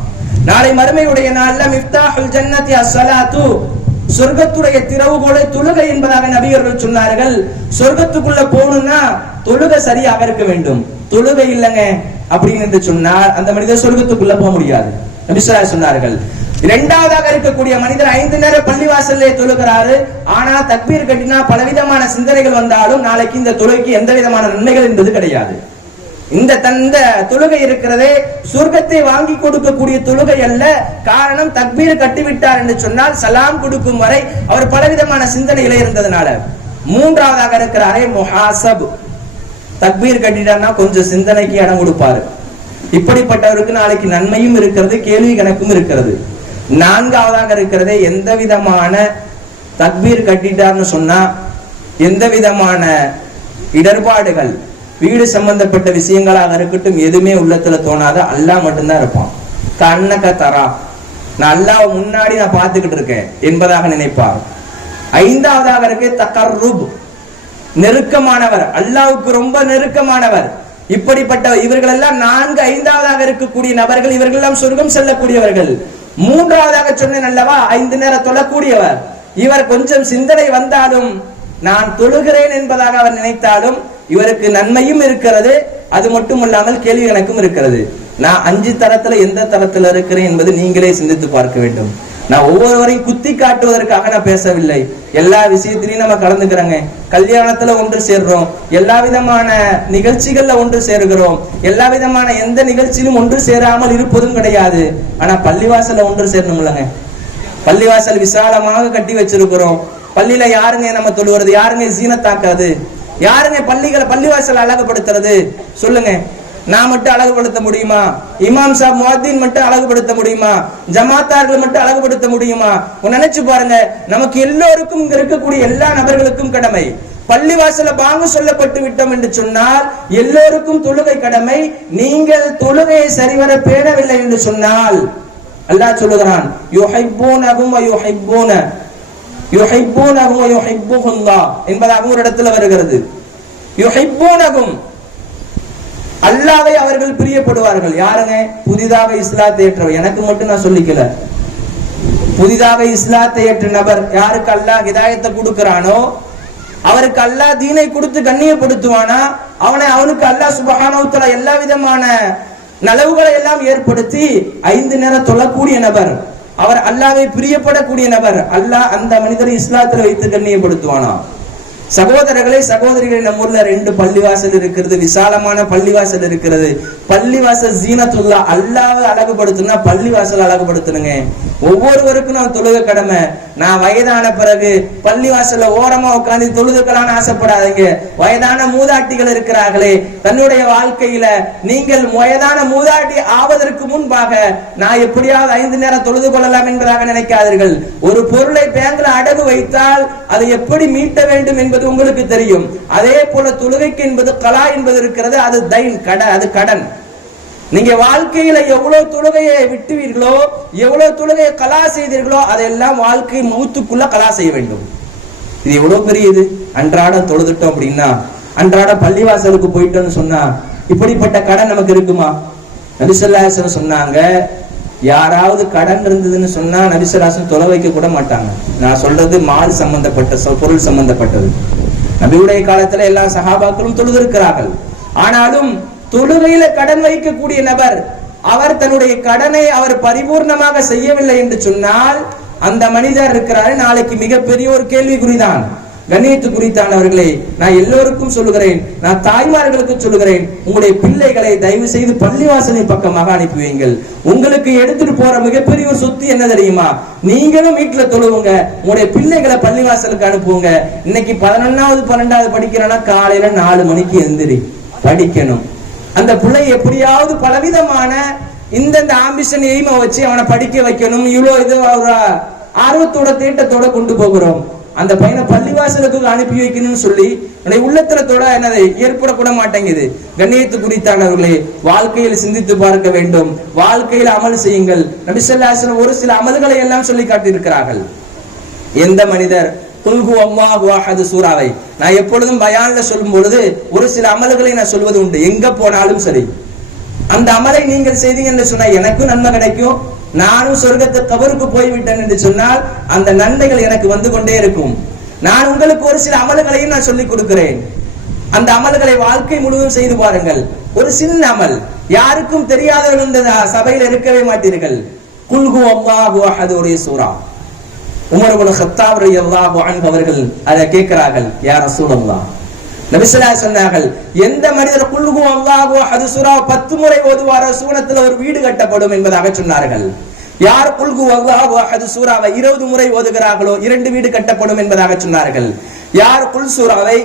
நாளை மறுமையுடைய நாள்ல மிஃப்தாஹுல் ஜன்னதி அஸ்ஸலாத்து, சொர்க்கத்துடைய திறவுகோலை தொழுகை என்பதாக நபியர்கள் சொன்னார்கள். சொர்க்கத்துக்குள்ள போகணும்னா தொழுகை சரியாக இருக்க வேண்டும். தொழுகை இல்லைங்க அப்படின்னு சொன்னால் அந்த மனிதர் சொர்க்கத்துக்குள்ள போக முடியாது. நபி ஸல்லல்லாஹு அலைஹி வஸல்லம் சொன்னார்கள், இரண்டாவதாக இருக்கக்கூடிய மனிதர் 5 நேர பள்ளிவாசல்லே தொழுகிறாரு. ஆனா தக்பீர் கட்டினா பலவிதமான சிந்தனைகள் வந்தாலும் நாளைக்கு இந்த தொழுகைக்கு எந்த விதமான நன்மைகள் என்பது கிடையாது. இந்த தொழுகை இருக்கிறதே சொர்க்கத்தை வாங்கி கொடுக்கக்கூடிய தொழுகை அல்ல. காரணம், தக்பீர் கட்டிவிட்டார் என்று சொன்னால் சலாம் கொடுக்கும் வரை அவர் பலவிதமான சிந்தனையில இருந்ததுனால. மூன்றாவதாக இருக்கிறாரே முஹாசப், தக்பீர் கட்டிட்டார்னா கொஞ்சம் சிந்தனைக்கு இடம் கொடுப்பாரு. இப்படிப்பட்டவருக்கு நாளைக்கு நன்மையும் இருக்கிறது, கேள்வி கணக்கும் இருக்கிறது. நான்காவதாக இருக்கிறதே எந்த விதமான தக்பீர் கட்டிட்டார்னு சொன்னா எந்த விதமான இடர்பாடுகள், வீடு சம்பந்தப்பட்ட விஷயங்களாக இருக்கட்டும், எதுவுமே உள்ளத்துல தோணாத, அல்லாஹ் மட்டும்தான் இருப்பான். கண்ணக்க தரா, நான் அல்லாஹ் முன்னாடி நான் பார்த்துக்கிட்டு இருக்கேன் என்பதாக நினைப்பார். ஐந்தாவதாக இருக்கு தகர்ருப், நெருக்கமானவர், அல்லாஹ்வுக்கு ரொம்ப நெருக்கமானவர். இப்படிப்பட்ட இவர்கள் எல்லாம் 4 5வதாக இருக்கக்கூடிய நபர்கள். இவர்கள் எல்லாம் சொர்க்கம் செல்லக்கூடியவர்கள். மூன்றாவதாக சொன்னேன் அல்லவா, 5 நேரம் தொழக்கூடியவர். இவர் கொஞ்சம் சிந்தனை வந்தாலும், நான் தொழுகிறேன் என்பதாக அவர் நினைத்தாலும் இவருக்கு நன்மையும் இருக்கிறது, அது மட்டுமல்லாமல் கேள்வி கணக்கும் இருக்கிறது. நான் 5 தரத்துல எந்த தரத்துல இருக்கிறேன் என்பது நீங்களே சிந்தித்து பார்க்க வேண்டும். நான் ஒவ்வொருவரையும் குத்தி காட்டுவதற்காக நான் பேசவில்லை. எல்லா விஷயத்திலையும் நம்ம கலந்துக்கிறோங்க. கல்யாணத்துல ஒன்று சேர்றோம், எல்லா விதமான நிகழ்ச்சிகள்ல ஒன்று சேருகிறோம், எல்லா விதமான எந்த நிகழ்ச்சியிலும் ஒன்று சேராமல் இருப்பதும் கிடையாது. ஆனா பள்ளிவாசல்ல ஒன்று சேரணும்லங்க. பள்ளிவாசல் விசாலமாக கட்டி வச்சிருக்கிறோம். பள்ளியில யாருங்க நம்ம தொழுவது, யாருங்க சீனத்தாக்காது, யாருங்க பள்ளிவாசல் அழகுபடுத்துறது சொல்லுங்க. நான் மட்டும் அழகுபடுத்த முடியுமா? இமாம் சாப் முஅத்தின் மட்டும் அழகுபடுத்த முடியுமா? ஜமாத்தார்கள் மட்டும் அழகுபடுத்த முடியுமா? நினைச்சு பாருங்க, நமக்கு எல்லோருக்கும் இங்க இருக்கக்கூடிய எல்லா நபர்களுக்கும் கடமை. பள்ளிவாசல பாங்கு சொல்லப்பட்டு விட்டோம் என்று சொன்னால் எல்லோருக்கும் தொழுகை கடமை. நீங்கள் தொழுகையை சரிவர பேணவில்லை என்று சொன்னால் அல்லாஹ் சொல்லுகிறான், யுஹிப்பூனஹும் வ யுஹிப்பூனஹுல்லாஹ் என்பதாக ஒரு இடத்துல வருகிறது. யுஹிப்பூனஹும், அல்லாஹ்வை அவர்கள் பிரியப்படுவார்கள். யாருங்க? புதிதாக இஸ்லாத்தை ஏற்றவர். எனக்கு மட்டும் நான் சொல்லிக்கல, புதிதாக இஸ்லாத்தை ஏற்ற நபர் யாருக்கு அல்லாஹ் ஹிதாயத்தை கொடுக்கிறானோ அவருக்கு அல்லாஹ் தீனை கொடுத்து கண்ணியப்படுத்துவானா, அவனுக்கு அல்லாஹ் சுப்ஹானஹு வ தஆலா எல்லா விதமான நலவுகளை எல்லாம் ஏற்படுத்தி 5 நேரம் தொழக்கூடிய நபர், அவர் அல்லாஹ்வை பிரியப்படக்கூடிய நபர், அல்லாஹ் அந்த மனிதரை இஸ்லாத்தில் வைத்து கண்ணியப்படுத்துவானா? சகோதரர்களே, சகோதரிகளே, நம்ம ஊர்ல 2 பள்ளிவாசல் இருக்கிறது, விசாலமான பள்ளிவாசல் இருக்கிறது. பள்ளிவாசல் ஜீனத்துல்லா, அல்லாஹ்வை அழகுபடுத்தணும்னா பள்ளிவாசல் அழகுபடுத்தணுங்க. ஒவ்வொருவருக்கும் நான் தொழுக கடமை. நான் வயதான பிறகு பள்ளிவாசல்ல ஓரமா உட்காந்து தொழுதுக்கலான்னு ஆசைப்படாதீங்க. வயதான மூதாட்டிகள் இருக்கிறார்களே, தன்னுடைய வாழ்க்கையில நீங்கள் வயதான மூதாட்டி ஆவதற்கு முன்பாக நான் எப்படியாவது 5 நேரம் தொழுது கொள்ளலாம் என்பதாக நினைக்காதீர்கள். ஒரு பொருளை பேங்க்ல அடகு வைத்தால் அதை எப்படி மீட்ட வேண்டும் என்பது உங்களுக்கு தெரியும். அதே போல தொழுகைக்கு என்பது கலா என்பது இருக்கிறது, அது தைன், அது கடன். நீங்க வாழ்க்கையில எவ்வளவு தொழுகையை விட்டுவீர்களோ, எவ்வளவு தொழுகையை கலா செய்தீர்களோ, அதெல்லாம் வாழ்க்கை மௌத்துக்குள்ள கலா செய்ய வேண்டும். இது எவ்வளவு பெரிய இது. அன்றாடம் தொழுதுட்டோம் அப்படின்னா, அன்றாட பள்ளிவாசலுக்கு போயிட்டோம்னு சொன்னா இப்படிப்பட்ட கடன் நமக்கு இருக்குமா? நபி ஸல்லல்லாஹு அலைஹி வஸல்லம் சொன்னாங்க, யாராவது கடன் இருந்ததுன்னு சொன்னா நபி ஸல்லல்லாஹு அலைஹி வஸல்லம் தொலை வைக்க கூட மாட்டாங்க. நான் சொல்றது மால் சம்பந்தப்பட்ட பொருள் சம்பந்தப்பட்டது. நபியுடைய காலத்துல எல்லா சஹாபாக்களும் தொழுதிருக்கிறார்கள். ஆனாலும் தொழுகையில கடன் வைக்கக்கூடிய நபர், அவர் தன்னுடைய கடனை அவர் பரிபூர்ணமாக செய்யவில்லை என்று சொன்னால் அந்த மனிதர் இருக்கிறாரு நாளைக்கு மிகப்பெரிய ஒரு கேள்விக்குறிதான். கண்ணியத்து குறித்தானவர்களே, நான் எல்லோருக்கும் சொல்லுகிறேன், நான் தாய்மார்களுக்கு சொல்லுகிறேன், உங்களுடைய பிள்ளைகளை தயவு செய்து பள்ளிவாசலின் பக்கமாக அனுப்பி வையுங்கள். உங்களுக்கு எடுத்துட்டு போற மிகப்பெரிய ஒரு சொத்து என்ன தெரியுமா? நீங்களும் வீட்டுல தொழுவுங்க, உங்களுடைய பிள்ளைகளை பள்ளிவாசலுக்கு அனுப்புங்க. இன்னைக்கு 11வது 12வது படிக்கிறேன்னா காலையில 4 மணிக்கு எந்திரி படிக்கணும். அந்த பிள்ளை எப்படியாவது பலவிதமான இந்த ஆம்பிஷன் எய்மை வச்சு அவனை படிக்க வைக்கணும். இவ்வளவு இது ஆர்வத்தோட தேட்டத்தோட கொண்டு போகிறோம். அந்த பையனை பள்ளிவாசலுக்கு அனுப்பி வைக்கணும்னு சொல்லி உள்ளத்துல தொட என்னதை ஏற்படக்கூட மாட்டேங்குது. கண்ணியத்து குறித்தானவர்களே, வாழ்க்கையில் சிந்தித்து பார்க்க வேண்டும், வாழ்க்கையில் அமல் செய்யுங்கள். நபி ஸல்லல்லாஹு அலைஹி வஸல்லம் ஒரு சில அமல்களை எல்லாம் சொல்லி காட்டியிருக்கிறார்கள். எந்த மனிதர் குல்ஹு அல்லாஹு அஹத் சூராவை நான் எப்பொழுதும் பயான்ல சொல்லும் பொழுது ஒரு சில அமல்களை நான் சொல்வது உண்டு. எங்க போனாலும் சரி, அந்த அமலை நீங்கள் செய்தீங்கன்னு சொன்னா எனக்கும் நன்மை கிடைக்கும், நானும் சொர்க்கத்து கபருக்கு போய்விட்டேன் என்று சொன்னால் அந்த நன்மைகள் எனக்கு வந்து கொண்டே இருக்கும். நான் உங்களுக்கு ஒரு சில அமல்களையும் நான் சொல்லிக் கொடுக்கிறேன். அந்த அமல்களை வாழ்க்கை முழுவதும் செய்து பாருங்கள். ஒரு சின்ன அமல், யாருக்கும் தெரியாதவர்கள் இந்த சபையில் இருக்கவே மாட்டீர்கள். குல் ஹுவல்லாஹு அஹதுடைய சூரா. உமர் இப்னு கத்தாப் ரலியல்லாஹு அன்ஹு அவர்கள் அதை கேட்கிறார்கள், யா ரசூலல்லாஹ், நபி ஸல்லல்லாஹு அலைஹி சொன்னார்கள், எந்த மனிதர் குல் ஹுவல்லாஹு அஹது சூரா 10 முறை ஓதுவாரோ சூனத்தில் ஒரு வீடு கட்டப்படும் என்பதாக சொன்னார்கள். யார் குல் ஹுவல்லாஹு அஹது சூராவை 20 முறை ஓதுகிறார்களோ 2 வீடு கட்டப்படும் என்பதாக சொன்னார்கள். யார் குல் சூராவை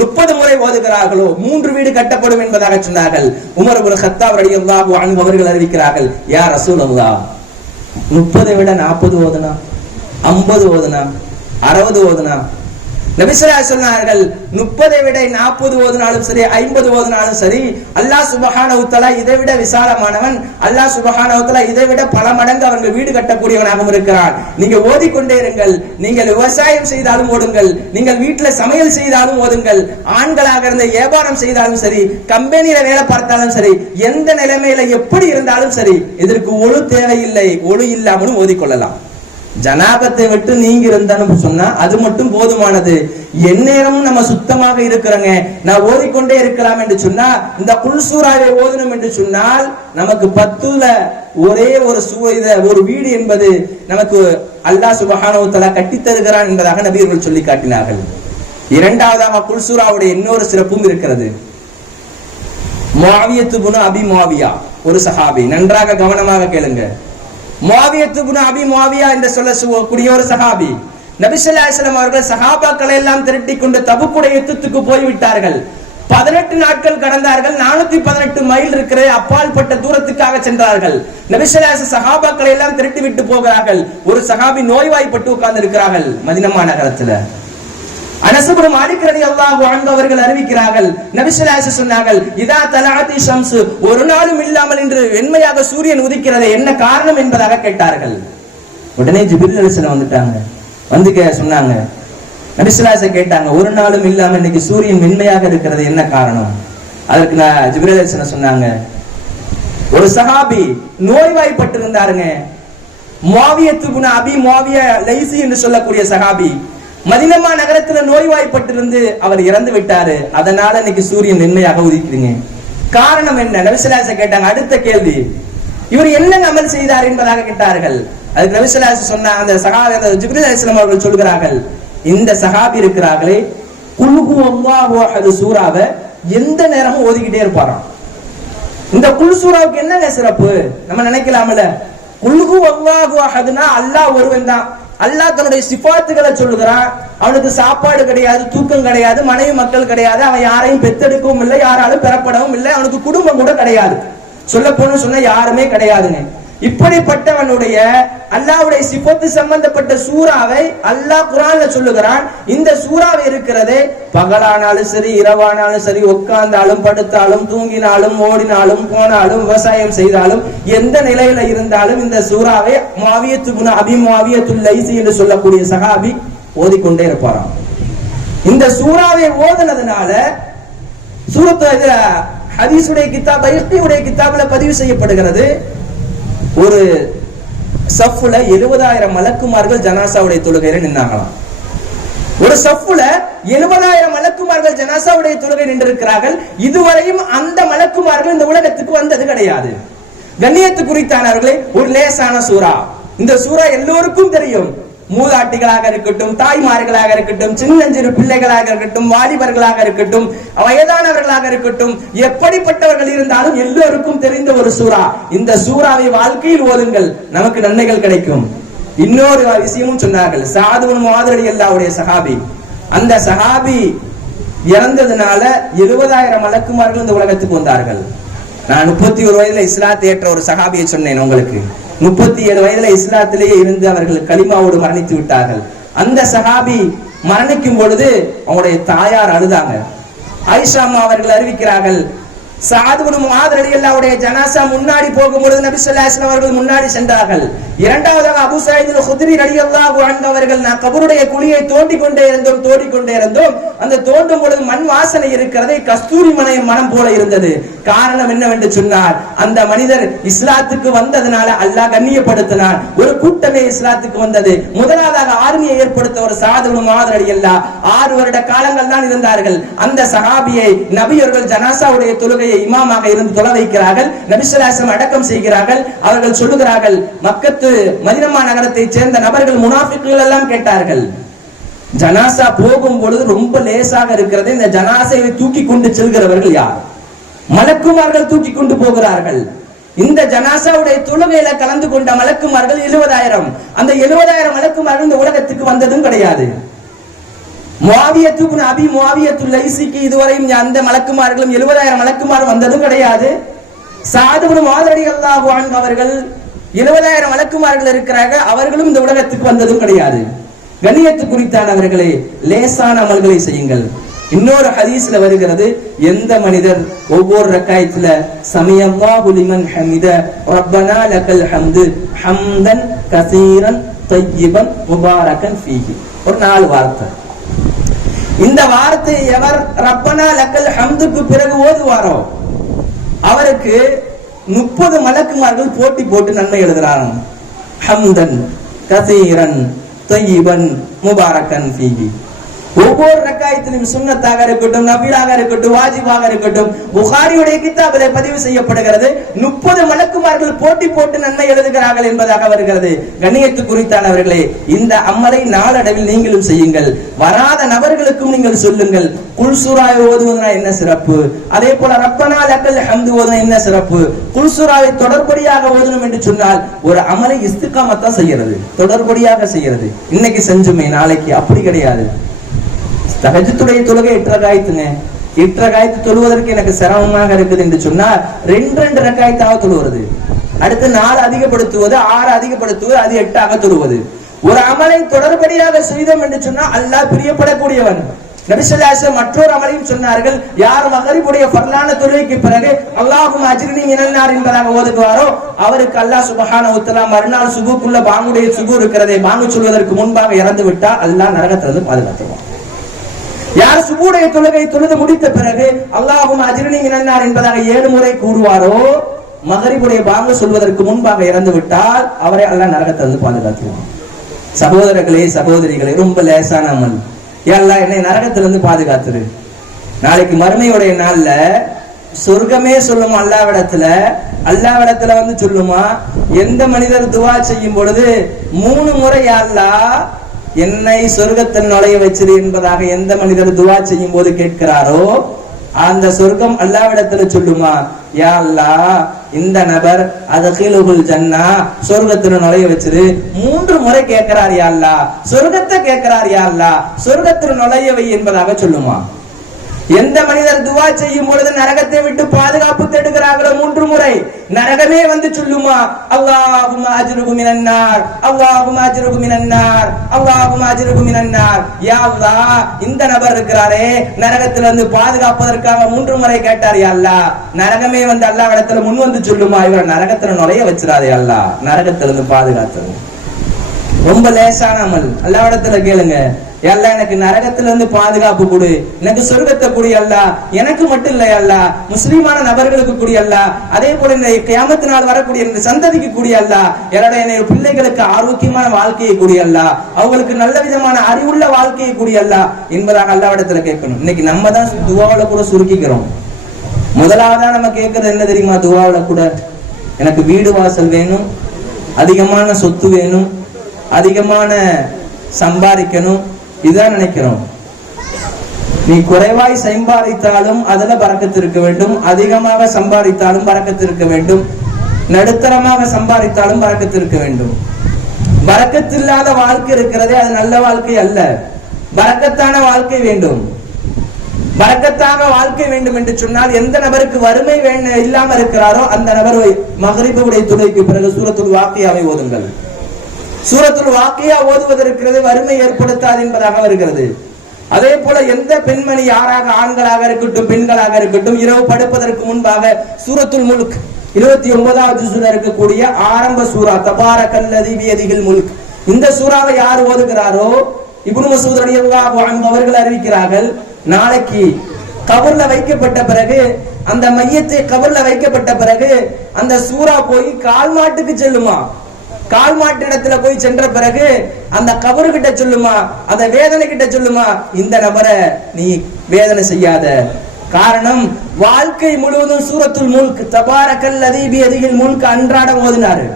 30 முறை ஓதுகிறார்களோ 3 வீடு கட்டப்படும் என்பதாக சொன்னார்கள். உமர் இப்னு கத்தாப் ரலியல்லாஹு அன்ஹு அவர்கள் அறிவிக்கிறார்கள், யா ரசூலல்லாஹ், 30 விட 40 ஓதுனா, 50 ஓதுனா, 60 ஓதுனா? நபி ஸல்லல்லாஹு அலைஹி சொன்னார்கள், 30 விட 40 ஓதுனாலும் சரி, 50 ஓதுனாலும் சரி, அல்லாஹ் சுப்ஹானஹு வ தஆலா இதை விட விசாலமானவன். அல்லாஹ் சுப்ஹானஹு வ தஆலா இதை விட பல மடங்கு அவர்கள் வீடு கட்டக்கூடியவனாகவும் இருக்கிறான். நீங்க ஓதிக்கொண்டே இருங்கள். நீங்கள் விவசாயம் செய்தாலும் ஓடுங்கள், நீங்கள் வீட்டுல சமையல் செய்தாலும் ஓதுங்கள், ஆண்களாக இருந்த வியாபாரம் செய்தாலும் சரி, கம்பெனியில வேலை பார்த்தாலும் சரி, எந்த நிலைமையில எப்படி இருந்தாலும் சரி, இதற்கு ஒழு தேவையில்லை. ஒழு இல்லாமலும் ஓதிக்கொள்ளலாம். ஜனாபத்தை விட்டு நீங்க இருந்தாலும் சொன்னா அது மட்டும் போதுமானது. எந்நேரமும் நம்ம சுத்தமாக இருக்கிறோங்க, நான் ஓதிக்கொண்டே இருக்கலாம் என்று சொன்னா, இந்த குல் சூராவை ஓதணும் என்று சொன்னால் நமக்கு 10ல ஒரே ஒரு வீடு என்பது நமக்கு அல்லாஹ் சுப்ஹானஹு வ தஆலா கட்டி தருகிறான் என்பதாக நபியர்கள் சொல்லி காட்டினார்கள். இரண்டாவதாக குல் சூராவுடைய இன்னொரு சிறப்பும் இருக்கிறது. முஆவியத்து இப்னு அபி முஆவியா ஒரு சஹாபி, நன்றாக கவனமாக கேளுங்க. முஆவியத்து இப்னு அபி முஆவியா என்று சொல்லக்கூடிய ஒரு சஹாபி, நபி ஸல்லல்லாஹு அலைஹி வஸல்லம் அவர்கள் சஹாபாக்களை எல்லாம் திரட்டி கொண்டு தபுக்குடைய யுத்தத்துக்கு போய்விட்டார்கள். 18 நாட்கள் கடந்தார்கள். 418 மைல் இருக்கிற அப்பால்பட்ட தூரத்துக்காக சென்றார்கள். நபி ஸல்லல்லாஹு அலைஹி வஸல்லம் சஹாபாக்களை எல்லாம் திரட்டி விட்டு போகிறார்கள். ஒரு சஹாபி நோய்வாய்ப்பட்டு உட்கார்ந்து இருக்கிறார்கள் மதீனா நகரத்துல. அனஸ் இப்னு மாலிக் ரலியல்லாஹு அன்ஹு அவர்கள் அறிவிக்கிறார்கள், நபி ஸல்லல்லாஹு அலைஹி வஸல்லம் சொன்னார்கள், இதா தலஅத்தி ஷம்ஸ், ஒரு நாளும் இல்லாமல் இன்று வெண்மையாக சூரியன் உதிக்கிறது, என்ன காரணம் என்பதாக கேட்டார்கள். உடனே ஜிப்ரீல் அலைஹிஸ்ஸலாம் வந்துட்டாங்க. வந்து சொன்னாங்க, நபி ஸல்லல்லாஹு அலைஹி வஸல்லம் கேட்டாங்க, ஒரு நாளும் இல்லாமல் இன்னைக்கு சூரியன் வெண்மையாக இருக்கிறது என்ன காரணம்? அதற்கு ஜிப்ரீல் அலைஹிஸ்ஸலாம் சொன்னாங்க, ஒரு சஹாபி நோய்வாய்ப்பட்டு இருந்தாருங்க. முஆவியத்து இப்னு அபி முஆவியா லைசி என்று சொல்லக்கூடிய சஹாபி மதீனா நகரத்துல நோய்வாய்ப்பட்டிருந்து அவர் இறந்து விட்டாரு. அதனால இன்னைக்கு சூரியன் வெண்மையாக உதிக்குதுங்க. காரணம் என்ன? நபி ஸல்லல்லாஹு அலைஹி வஸல்லம் கேட்டாங்க. அடுத்த கேள்வி, இவர் என்ன அமல் செய்தார் என்பதாக கேட்டார்கள். அதுக்கு நபி ஸல்லல்லாஹு அலைஹி வஸல்லம் சொன்ன அந்த சஹாபி, அந்த ஜிப்ரீல் அலைஹிஸ்ஸலாம் அவர்கள் சொல்கிறார்கள், இந்த சஹாபி இருக்கிறார்களே, குல் ஹுவல்லாஹு அஹது சூராவை எந்த நேரமும் ஓதிக்கிட்டே இருப்பாராம். இந்த குல் சூராவுக்கு என்னங்க சிறப்பு? நம்ம நினைக்கலாம்ல, குல் ஹுவல்லாஹு அஹதுனா அல்லாஹ் ஒருவன் தான். அல்லாஹ் தன்னுடைய சிஃபாத்துகளை சொல்லுகிறான். அவனுக்கு சாப்பாடு கிடையாது, தூக்கம் கிடையாது, மனைவி மக்கள் கிடையாது, அவன் யாரையும் பெத்தெடுக்கவும் இல்லை, யாராலும் பெறப்படவும் இல்லை, அவனுக்கு குடும்பம் கூட கிடையாது. சொல்ல போன்னு சொன்ன யாருமே கிடையாதுங்க. இப்படிப்பட்டவனுடைய அல்லாஹ்வுடைய சிஃபத்து சம்பந்தப்பட்ட சூறாவை அல்லாஹ் குர்ஆன்ல சொல்லுகிறான். இந்த சூறாவை இருக்கிறதே பகலானாலும் சரி, இரவானாலும் சரி, உட்கார்ந்தாலும் படுத்தாலும் தூங்கினாலும் ஓடினாலும் போனாலும் விவசாயம் செய்தாலும் எந்த நிலையில இருந்தாலும் இந்த சூறாவை முஆவியத்து இப்னு அபி முஆவியத்துல் லைசி என்று சொல்லக்கூடிய சஹாபி ஓதிக்கொண்டே இருப்பாராம். இந்த சூறாவை ஓதுனதுனால சூரத்து ஹதீஸுடைய கிதாப் பைஹக்கியுடைய கிதாபில் பதிவு செய்யப்படுகிறது, ஒரு சஃப்ல 70,000 மலக்குமார்கள் ஜனாசாவுடைய தொழுகையில நின்னாங்களாம். ஒரு சஃப்ல 70,000 மலக்குமார்கள் ஜனாசாவுடைய தொழுகை நின்றிருக்கிறார்கள். இதுவரையும் அந்த மலக்குமார்கள் இந்த உலகத்துக்கு வந்தது கிடையாது. கண்ணியத்து குறித்தானவர்களே, ஒரு லேசான சூரா. இந்த சூரா எல்லோருக்கும் தெரியும். மூதாட்டிகளாக இருக்கட்டும், தாய்மார்களாக இருக்கட்டும், சின்னஞ்சிறு பிள்ளைகளாக இருக்கட்டும், வாலிபர்களாக இருக்கட்டும், வயதானவர்களாக இருக்கட்டும், எப்படிப்பட்டவர்கள் இருந்தாலும் எல்லோருக்கும் தெரிந்த ஒரு சூரா. இந்த சூராவை வாழ்க்கையில் ஓதுங்கள், நமக்கு நன்மைகள் கிடைக்கும். இன்னொரு விஷயமும் சொன்னார்கள். சஅத் இப்னு முஆத் ரலியல்லாஹு சஹாபி, அந்த சஹாபி இறந்ததுனால 70,000 மலக்குமார்கள் இந்த உலகத்துக்கு வந்தார்கள். நான் 31 வயதுல இஸ்லாத்தை ஏற்ற ஒரு சஹாபியை சொன்னேன் உங்களுக்கு. 37 வயதுல இஸ்லாத்திலேயே இருந்து அவர்கள் கலிமாவோடு மரணித்து விட்டார்கள். அந்த சஹாபி மரணிக்கும் பொழுது அவங்களுடைய தாயார் அழுதாங்க. ஆயிஷா அம்மா அவர்கள் அறிவிக்கிறார்கள், சஅத் இப்னு முஆத் ரலியல்லாஹு ஜனாசா முன்னாடி போகும்பொழுது நபி ஸல்லல்லாஹு அலைஹி வஸல்லம் அவர்கள் முன்னாடி சென்றார்கள். இரண்டாவதாக அபூ ஸயீத் அல்-குத்ரி ரலியல்லாஹு அன்ஹு அவர்கள், நான் கபருடைய குழியை தோண்டிக்கொண்டே இருந்தோம். அந்த தோண்டும் பொழுது மண் வாசனை இருக்கிறது, கஸ்தூரி மனம் போல இருந்தது. காரணம் என்னவென்று சொன்னார், அந்த மனிதர் இஸ்லாத்துக்கு வந்ததனால அல்லாஹ் கண்ணியப்படுத்தினார். ஒரு கூட்டமே இஸ்லாத்துக்கு வந்தது. முதலாவதாக ஆர்மியை ஏற்படுத்த ஒரு சஅத் இப்னு முஆத் ரலியல்லாஹு 6 வருட காலங்கள் தான் இருந்தார்கள். அந்த சஹாபியை நபி அவர்கள் ஜனாசாவுடைய தொழுகை தொழுகையை இமாமாக இருந்து தொழ வைக்கிறார்கள். நபி ஸல்லல்லாஹு அலைஹி வஸல்லம் அடக்கம் செய்கிறார்கள். அவர்கள் சொல்லுகிறார்கள், மக்கத்து மதீனா நகரத்தை சேர்ந்த நபர்கள் முனாஃபிக்குகள் எல்லாம் கேட்டார்கள், ஜனாசா போகும் பொழுது ரொம்ப லேசாக இருக்கிறது, இந்த ஜனாசையை தூக்கி கொண்டு செல்கிறவர்கள் யார்? மலக்குமார்கள் தூக்கி கொண்டு போகிறார்கள். இந்த ஜனாசாவுடைய தொழுகையில கலந்து கொண்ட மலக்குமார்கள் 70,000. அந்த 70,000 மலக்குமார்கள் இந்த உலகத்துக்கு வந்ததும் கிடையாது. முஆவியத்து இப்னு அபி முஆவியத்துல் லைஸிக்கு இதுவரையும் அந்த மலக்குமார்களும் 70,000 மலக்குமார் வந்ததும் கிடையாது. சஅத் இப்னு முஆத் ரலியல்லாஹு அன்ஹு அவர்கள் 70,000 மலக்குமார்கள் இருக்கிறாங்க, அவர்களும் இந்த உலகத்துக்கு வந்ததும் கிடையாது. கண்ணியத்து குறித்தானவர்களே, லேசான அமல்களை செய்யுங்கள். இன்னொரு ஹதீஸ்ல வருகிறது, எந்த மனிதர் ஒவ்வொரு ரக்காயத்துல சமியல்லாஹு லிமன் ஹமித ரப்பனா லக்கல் ஹம்து ஹம்தன் கஸீரன் தய்யிபன் முபாரக்கன் ஃபீஹி, ஒரு 4 வார்த்தை. இந்த வார்த்தை எவர் ரப்பனா லக்கல் ஹம்துக்கு பிறகு ஓதுவாரோ அவருக்கு 30 மலக்குமார்கள் போட்டி போட்டு நன்மை எழுதுறாங்க. ஹம்தன் கஸீரன் தய்யிபன் முபாரக்கன் ஃபீஹி. ஒவ்வொரு ரக்காயத்திலும் சுன்னத்தாக இருக்கட்டும், நஃபிலாக இருக்கட்டும், வாஜிபாக இருக்கட்டும், புகாரியுடைய கிதாபிலே பதிவு செய்யப்படுகிறது, 30 மலக்குமார்கள் போட்டி போட்டு நன்மை எழுதுகிறார்கள் என்பதாக வருகிறது. கண்ணியத்து குறித்தானவர்களே, இந்த அமலை நாளடைவில் நீங்களும் செய்யுங்கள். வராத நபர்களுக்கும் நீங்கள் சொல்லுங்கள், குல் சூராவை ஓதுவதுனா என்ன சிறப்பு, அதே போல ரப்பனா லக்கல் ஹம்து ஓதுனா என்ன சிறப்பு. குல் சூராவை தொடர்படியாக ஓதணும் என்று சொன்னால் ஒரு அமலை இஸ்திகாமத்தா செய்யறது, தொடர்படியாக செய்யறது. இன்னைக்கு செஞ்சுமே நாளைக்கு அப்படி கிடையாது. தஹஜ்ஜுடைய தொழுகை 8 ரக்காயத்துங்க, 8 ரக்காயத்து தொழுவதற்கு எனக்கு சிரமமாக இருக்குது என்று சொன்னால் 2 ரக்காயத்தாக தொழுவது, அடுத்து 4 அதிகப்படுத்துவது, 6 அதிகப்படுத்துவது, அது 8ஆக தொழுவது. ஒரு அமலை தொடர்படியாக செய்தோம் என்று சொன்னால் அல்லாஹ் பிரியப்படக்கூடியவன். நபி ஸல்லல்லாஹு அலைஹி வஸல்லம் மற்றொரு அமலையும் சொன்னார்கள், யார் மகரிபுடைய ஃபர்லான தொழுகைக்கு பிறகு அல்லாஹும்ம அஜ்ரினி மினன் நார் என்பதாக ஓதுவாரோ அவருக்கு அல்லாஹ் சுப்ஹானஹு வ தஆலா மறுநாள் சுபுக்குள்ள பாங்குடைய சுபு இருக்கிறதே, பாங்கு சொல்வதற்கு முன்பாக இறந்து விட்டால் அல்லாஹ் நரகத்திலிருந்து பாதுகாத்துவான். யார் சுபுடைய தொழுகை தொழுது முடித்த பிறகு அல்லாஹும்ம அஜ்ரினி மினன் நார் என்பதாக 7 முறை கூறுவாரோ மகரிபுடைய பாங்கு சொல்வதற்கு முன்பாக இறந்து விட்டால் அவரை அல்லாஹ் நரகத்திலிருந்து பாதுகாத்துவான். சகோதரர்களே சகோதரிகளே, ரொம்ப லேசான அமல். அல்லாஹ் என்னை நரகத்திலிருந்து பாதுகாத்துரு. நாளைக்கு மறுமையுடைய நாள்ல சொர்க்கமே சொல்லுமா அல்லாஹ்விடத்துல வந்து சொல்லுமா, எந்த மனிதர் துவா செய்யும் பொழுது 3 முறை அல்லாஹ் என்னை சொர்க்கத்தில் நுழைய வச்சிரு என்பதாக எந்த மனிதர் துவா செய்யும் போது கேட்கிறாரோ அந்த சொர்க்கம் அல்லாஹ்விடத்துல சொல்லுமா, யா அல்லாஹ் இந்த நபர் அதகிலுல் ஜன்னா, சொர்க்கத்துல நுழைய வச்சிரு. 3 முறை கேட்கிறார் யா அல்லாஹ், சொர்க்கத்தை கேட்கிறார் யா அல்லாஹ், சொர்க்கத்துல நுழைய வை என்பதாக சொல்லுமா. எந்த மனிதர் துவா செய்யும் பொழுது நரகத்தை விட்டு பாதுகாப்பு தேடுகிறார்களோ 3 முறை நரகமே வந்து சொல்லுமா, அல்லாஹும்ம அஜ்ருஹு மினன் நார், அல்லாஹும்ம அஜ்ருஹு மினன் நார், அல்லாஹும்ம அஜ்ருஹு மினன் நார். யா அல்லாஹ் இந்த நபர் இருக்கிறாரே நரகத்திலிருந்து பாதுகாப்பதற்காக 3 முறை கேட்டார் யா அல்லாஹ், நரகமே வந்து அல்லாஹ்விடத்துல முன் வந்து சொல்லுமா, இவர் நரகத்துல நுழைய வச்சிராதே அல்லாஹ், நரகத்திலிருந்து பாதுகாத்தது. ரொம்ப லேசான அமல். அல்லாஹ்விடத்துல கேளுங்க, அல்லாஹ் எனக்கு நரகத்திலிருந்து பாதுகாப்பு கொடு, எனக்கு சொர்க்கத்தை கொடு அல்லாஹ், எனக்கு மட்டும் இல்லை அல்லாஹ், முஸ்லிமான நபர்களுக்கு கூடிய அல்லாஹ், அதே போல இந்த கியாமத் நாள் வரக்கூடிய இந்த சந்ததிக்கு கூடிய அல்லாஹ், என்னுடைய பிள்ளைகளுக்கு ஆரோக்கியமான வாழ்க்கையை கூடிய அல்லாஹ், அவங்களுக்கு நல்ல விதமான அறிவுள்ள வாழ்க்கையை கூடிய அல்லாஹ் என்பதாக அல்லாஹ்விடத்துல கேட்கணும். இன்னைக்கு நம்ம தான் துவாவுல கூட சுருக்கிக்கிறோம். முதலாவதா நம்ம கேட்கறது என்ன தெரியுமா? துவாவுல கூட எனக்கு வீடு வாசல் வேணும், அதிகமான சொத்து வேணும், அதிகமான சம்பாதிக்கணும், இதுதான் நினைக்கிறோம். நீ குறைவாய் சம்பாதித்தாலும் அதுல பரக்கத்து இருக்க வேண்டும், அதிகமாக சம்பாதித்தாலும் பரக்கத்து இருக்க வேண்டும், நடுத்தரமாக சம்பாதித்தாலும் பரக்கத்து இருக்க வேண்டும். பரக்கத்து இல்லாத வாழ்க்கை இருக்கிறதே அது நல்ல வாழ்க்கை அல்ல. பரக்கத்தான வாழ்க்கை வேண்டும். பரக்கத்தாக வாழ்க்கை வேண்டும் என்று சொன்னால் எந்த நபருக்கு வறுமை இல்லாம இருக்கிறாரோ அந்த நபர் மகரிபுடைய தொழுகைக்கு பிறகு சூரத்துல் வாக்கியாவை ஓதுங்கள். சூரத்துல் வாக்கியா ஓதுவது இருக்கிறது வறுமை ஏற்படுத்தாது என்பதாக வருகிறது. அதே போல எந்த பெண்மணி யாராக ஆண்களாக இருக்கட்டும் பெண்களாக இருக்கட்டும் இரவு படுப்பதற்கு முன்பாக சூரத்துல் முல்க் 29வது ஜுஸ்ல இருக்கக்கூடிய ஆரம்ப சூரா தபாரக்கல்லதி பியதிஹில் முல்க், இந்த சூறாவை யார் ஓதுகிறாரோ இப்னு மஸ்ஊத் ரலியல்லாஹு அன்ஹு அவர்கள் அறிவிக்கிறார்கள், நாளைக்கு கபர்ல வைக்கப்பட்ட பிறகு அந்த மையத்தை கபர்ல வைக்கப்பட்ட பிறகு அந்த சூரா போய் கால் மாட்டுக்கு செல்லுமா. கால் மாட்டு இடத்துல போய் சென்ற பிறகு அந்த கபரு கிட்ட சொல்லுமா, அந்த வேதனை கிட்ட சொல்லுமா, இந்த நபரை நீ வேதனை செய்யாத, காரணம் வாழ்க்கை முழுவதும் சூரத்துல் முல்க் தபாரக்கல்லதீ பியதிஹில் முல்க் அன்றாட ஓதினாரு.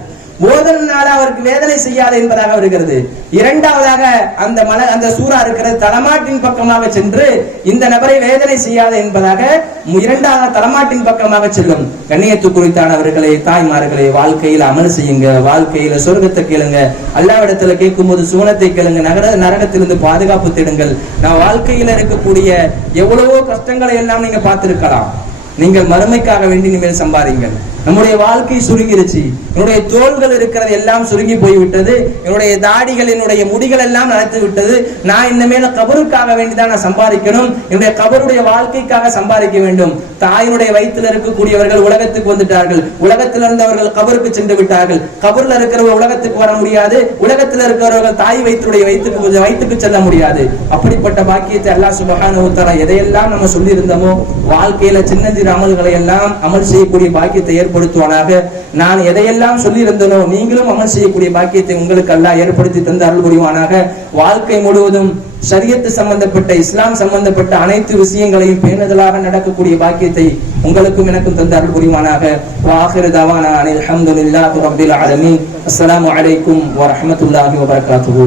ஓதனால அவருக்கு வேதனை செய்யாது என்பதாக வருகிறது. இரண்டாவதாக அந்த சூரா இருக்கிறது தலமாட்டின் பக்கமாக சென்று இந்த நபரை வேதனை செய்யாது என்பதாக இரண்டாவது தலமாட்டின் பக்கமாக செல்லும். கண்ணியத்து குறித்தானவர்களே, தாய்மார்களே, வாழ்க்கையில் அமல் செய்யுங்க, வாழ்க்கையில சொர்க்கத்தை கேளுங்க, அல்லாஹ்விடத்துல கேட்கும் போது சுவனத்தை கேளுங்க, நரகத்திலிருந்து பாதுகாப்பு தேடுங்கள். நான் வாழ்க்கையில இருக்கக்கூடிய எவ்வளவோ கஷ்டங்களை எல்லாம் நீங்க பார்த்திருக்கலாம். நீங்கள் மறுமைக்காக வேண்டி இனிமேல் சம்பாதிங்கள். நம்முடைய வாழ்க்கை சுருங்கிருச்சு, என்னுடைய தோள்கள் இருக்கிறது எல்லாம் சுருங்கி போய்விட்டது, என்னுடைய தாடிகள் என்னுடைய முடிகள் எல்லாம் நடத்தி விட்டது. நான் இனிமேல கபருக்காக வேண்டிதான் நான் சம்பாதிக்கணும், என்னுடைய கபருடைய வாழ்க்கைக்காக சம்பாதிக்க வேண்டும். தாயினுடைய வயிற்றில் இருக்கக்கூடியவர்கள் உலகத்துக்கு வந்துட்டார்கள், உலகத்திலிருந்து அவர்கள் கபருக்கு சென்று விட்டார்கள். கபர்ல இருக்கிறவர்கள் உலகத்துக்கு வர முடியாது, உலகத்தில் இருக்கிறவர்கள் தாய் வயிற்றுடைய வயிற்றுக்கு செல்ல முடியாது. அப்படிப்பட்ட பாக்கியத்தை அல்லாஹ் சுப்ஹானஹு வ தஆலா எதையெல்லாம் நம்ம சொல்லி இருந்தோமோ வாழ்க்கையில சின்னஞ்சிறு அமல்களை எல்லாம் அமல் செய்யக்கூடிய பாக்கியத்தை ஏற்படுத்துவானாக. நான் எதையெல்லாம் சொல்லி இருந்தனோ நீங்களும் அமல் செய்யக்கூடிய பாக்கியத்தை உங்களுக்கு அல்லாஹ் ஏற்படுத்தி தந்து அருள் புரிவானாக. வாழ்க்கை முழுவதும் ஷரியத்து சம்பந்தப்பட்ட இஸ்லாம் சம்பந்தப்பட்ட அனைத்து விஷயங்களையும் பேணுதலாக நடக்கக்கூடிய பாக்கியத்தை உங்களுக்கும் எனக்கும் தந்து அருள் புரிவானாக. வாஹிரு தவானா அல்ஹம்துலில்லாஹி ரப்பில் ஆலமீன். அஸ்ஸலாமு அலைக்கும் வ ரஹ்மத்துல்லாஹி வ பரகாத்துஹு.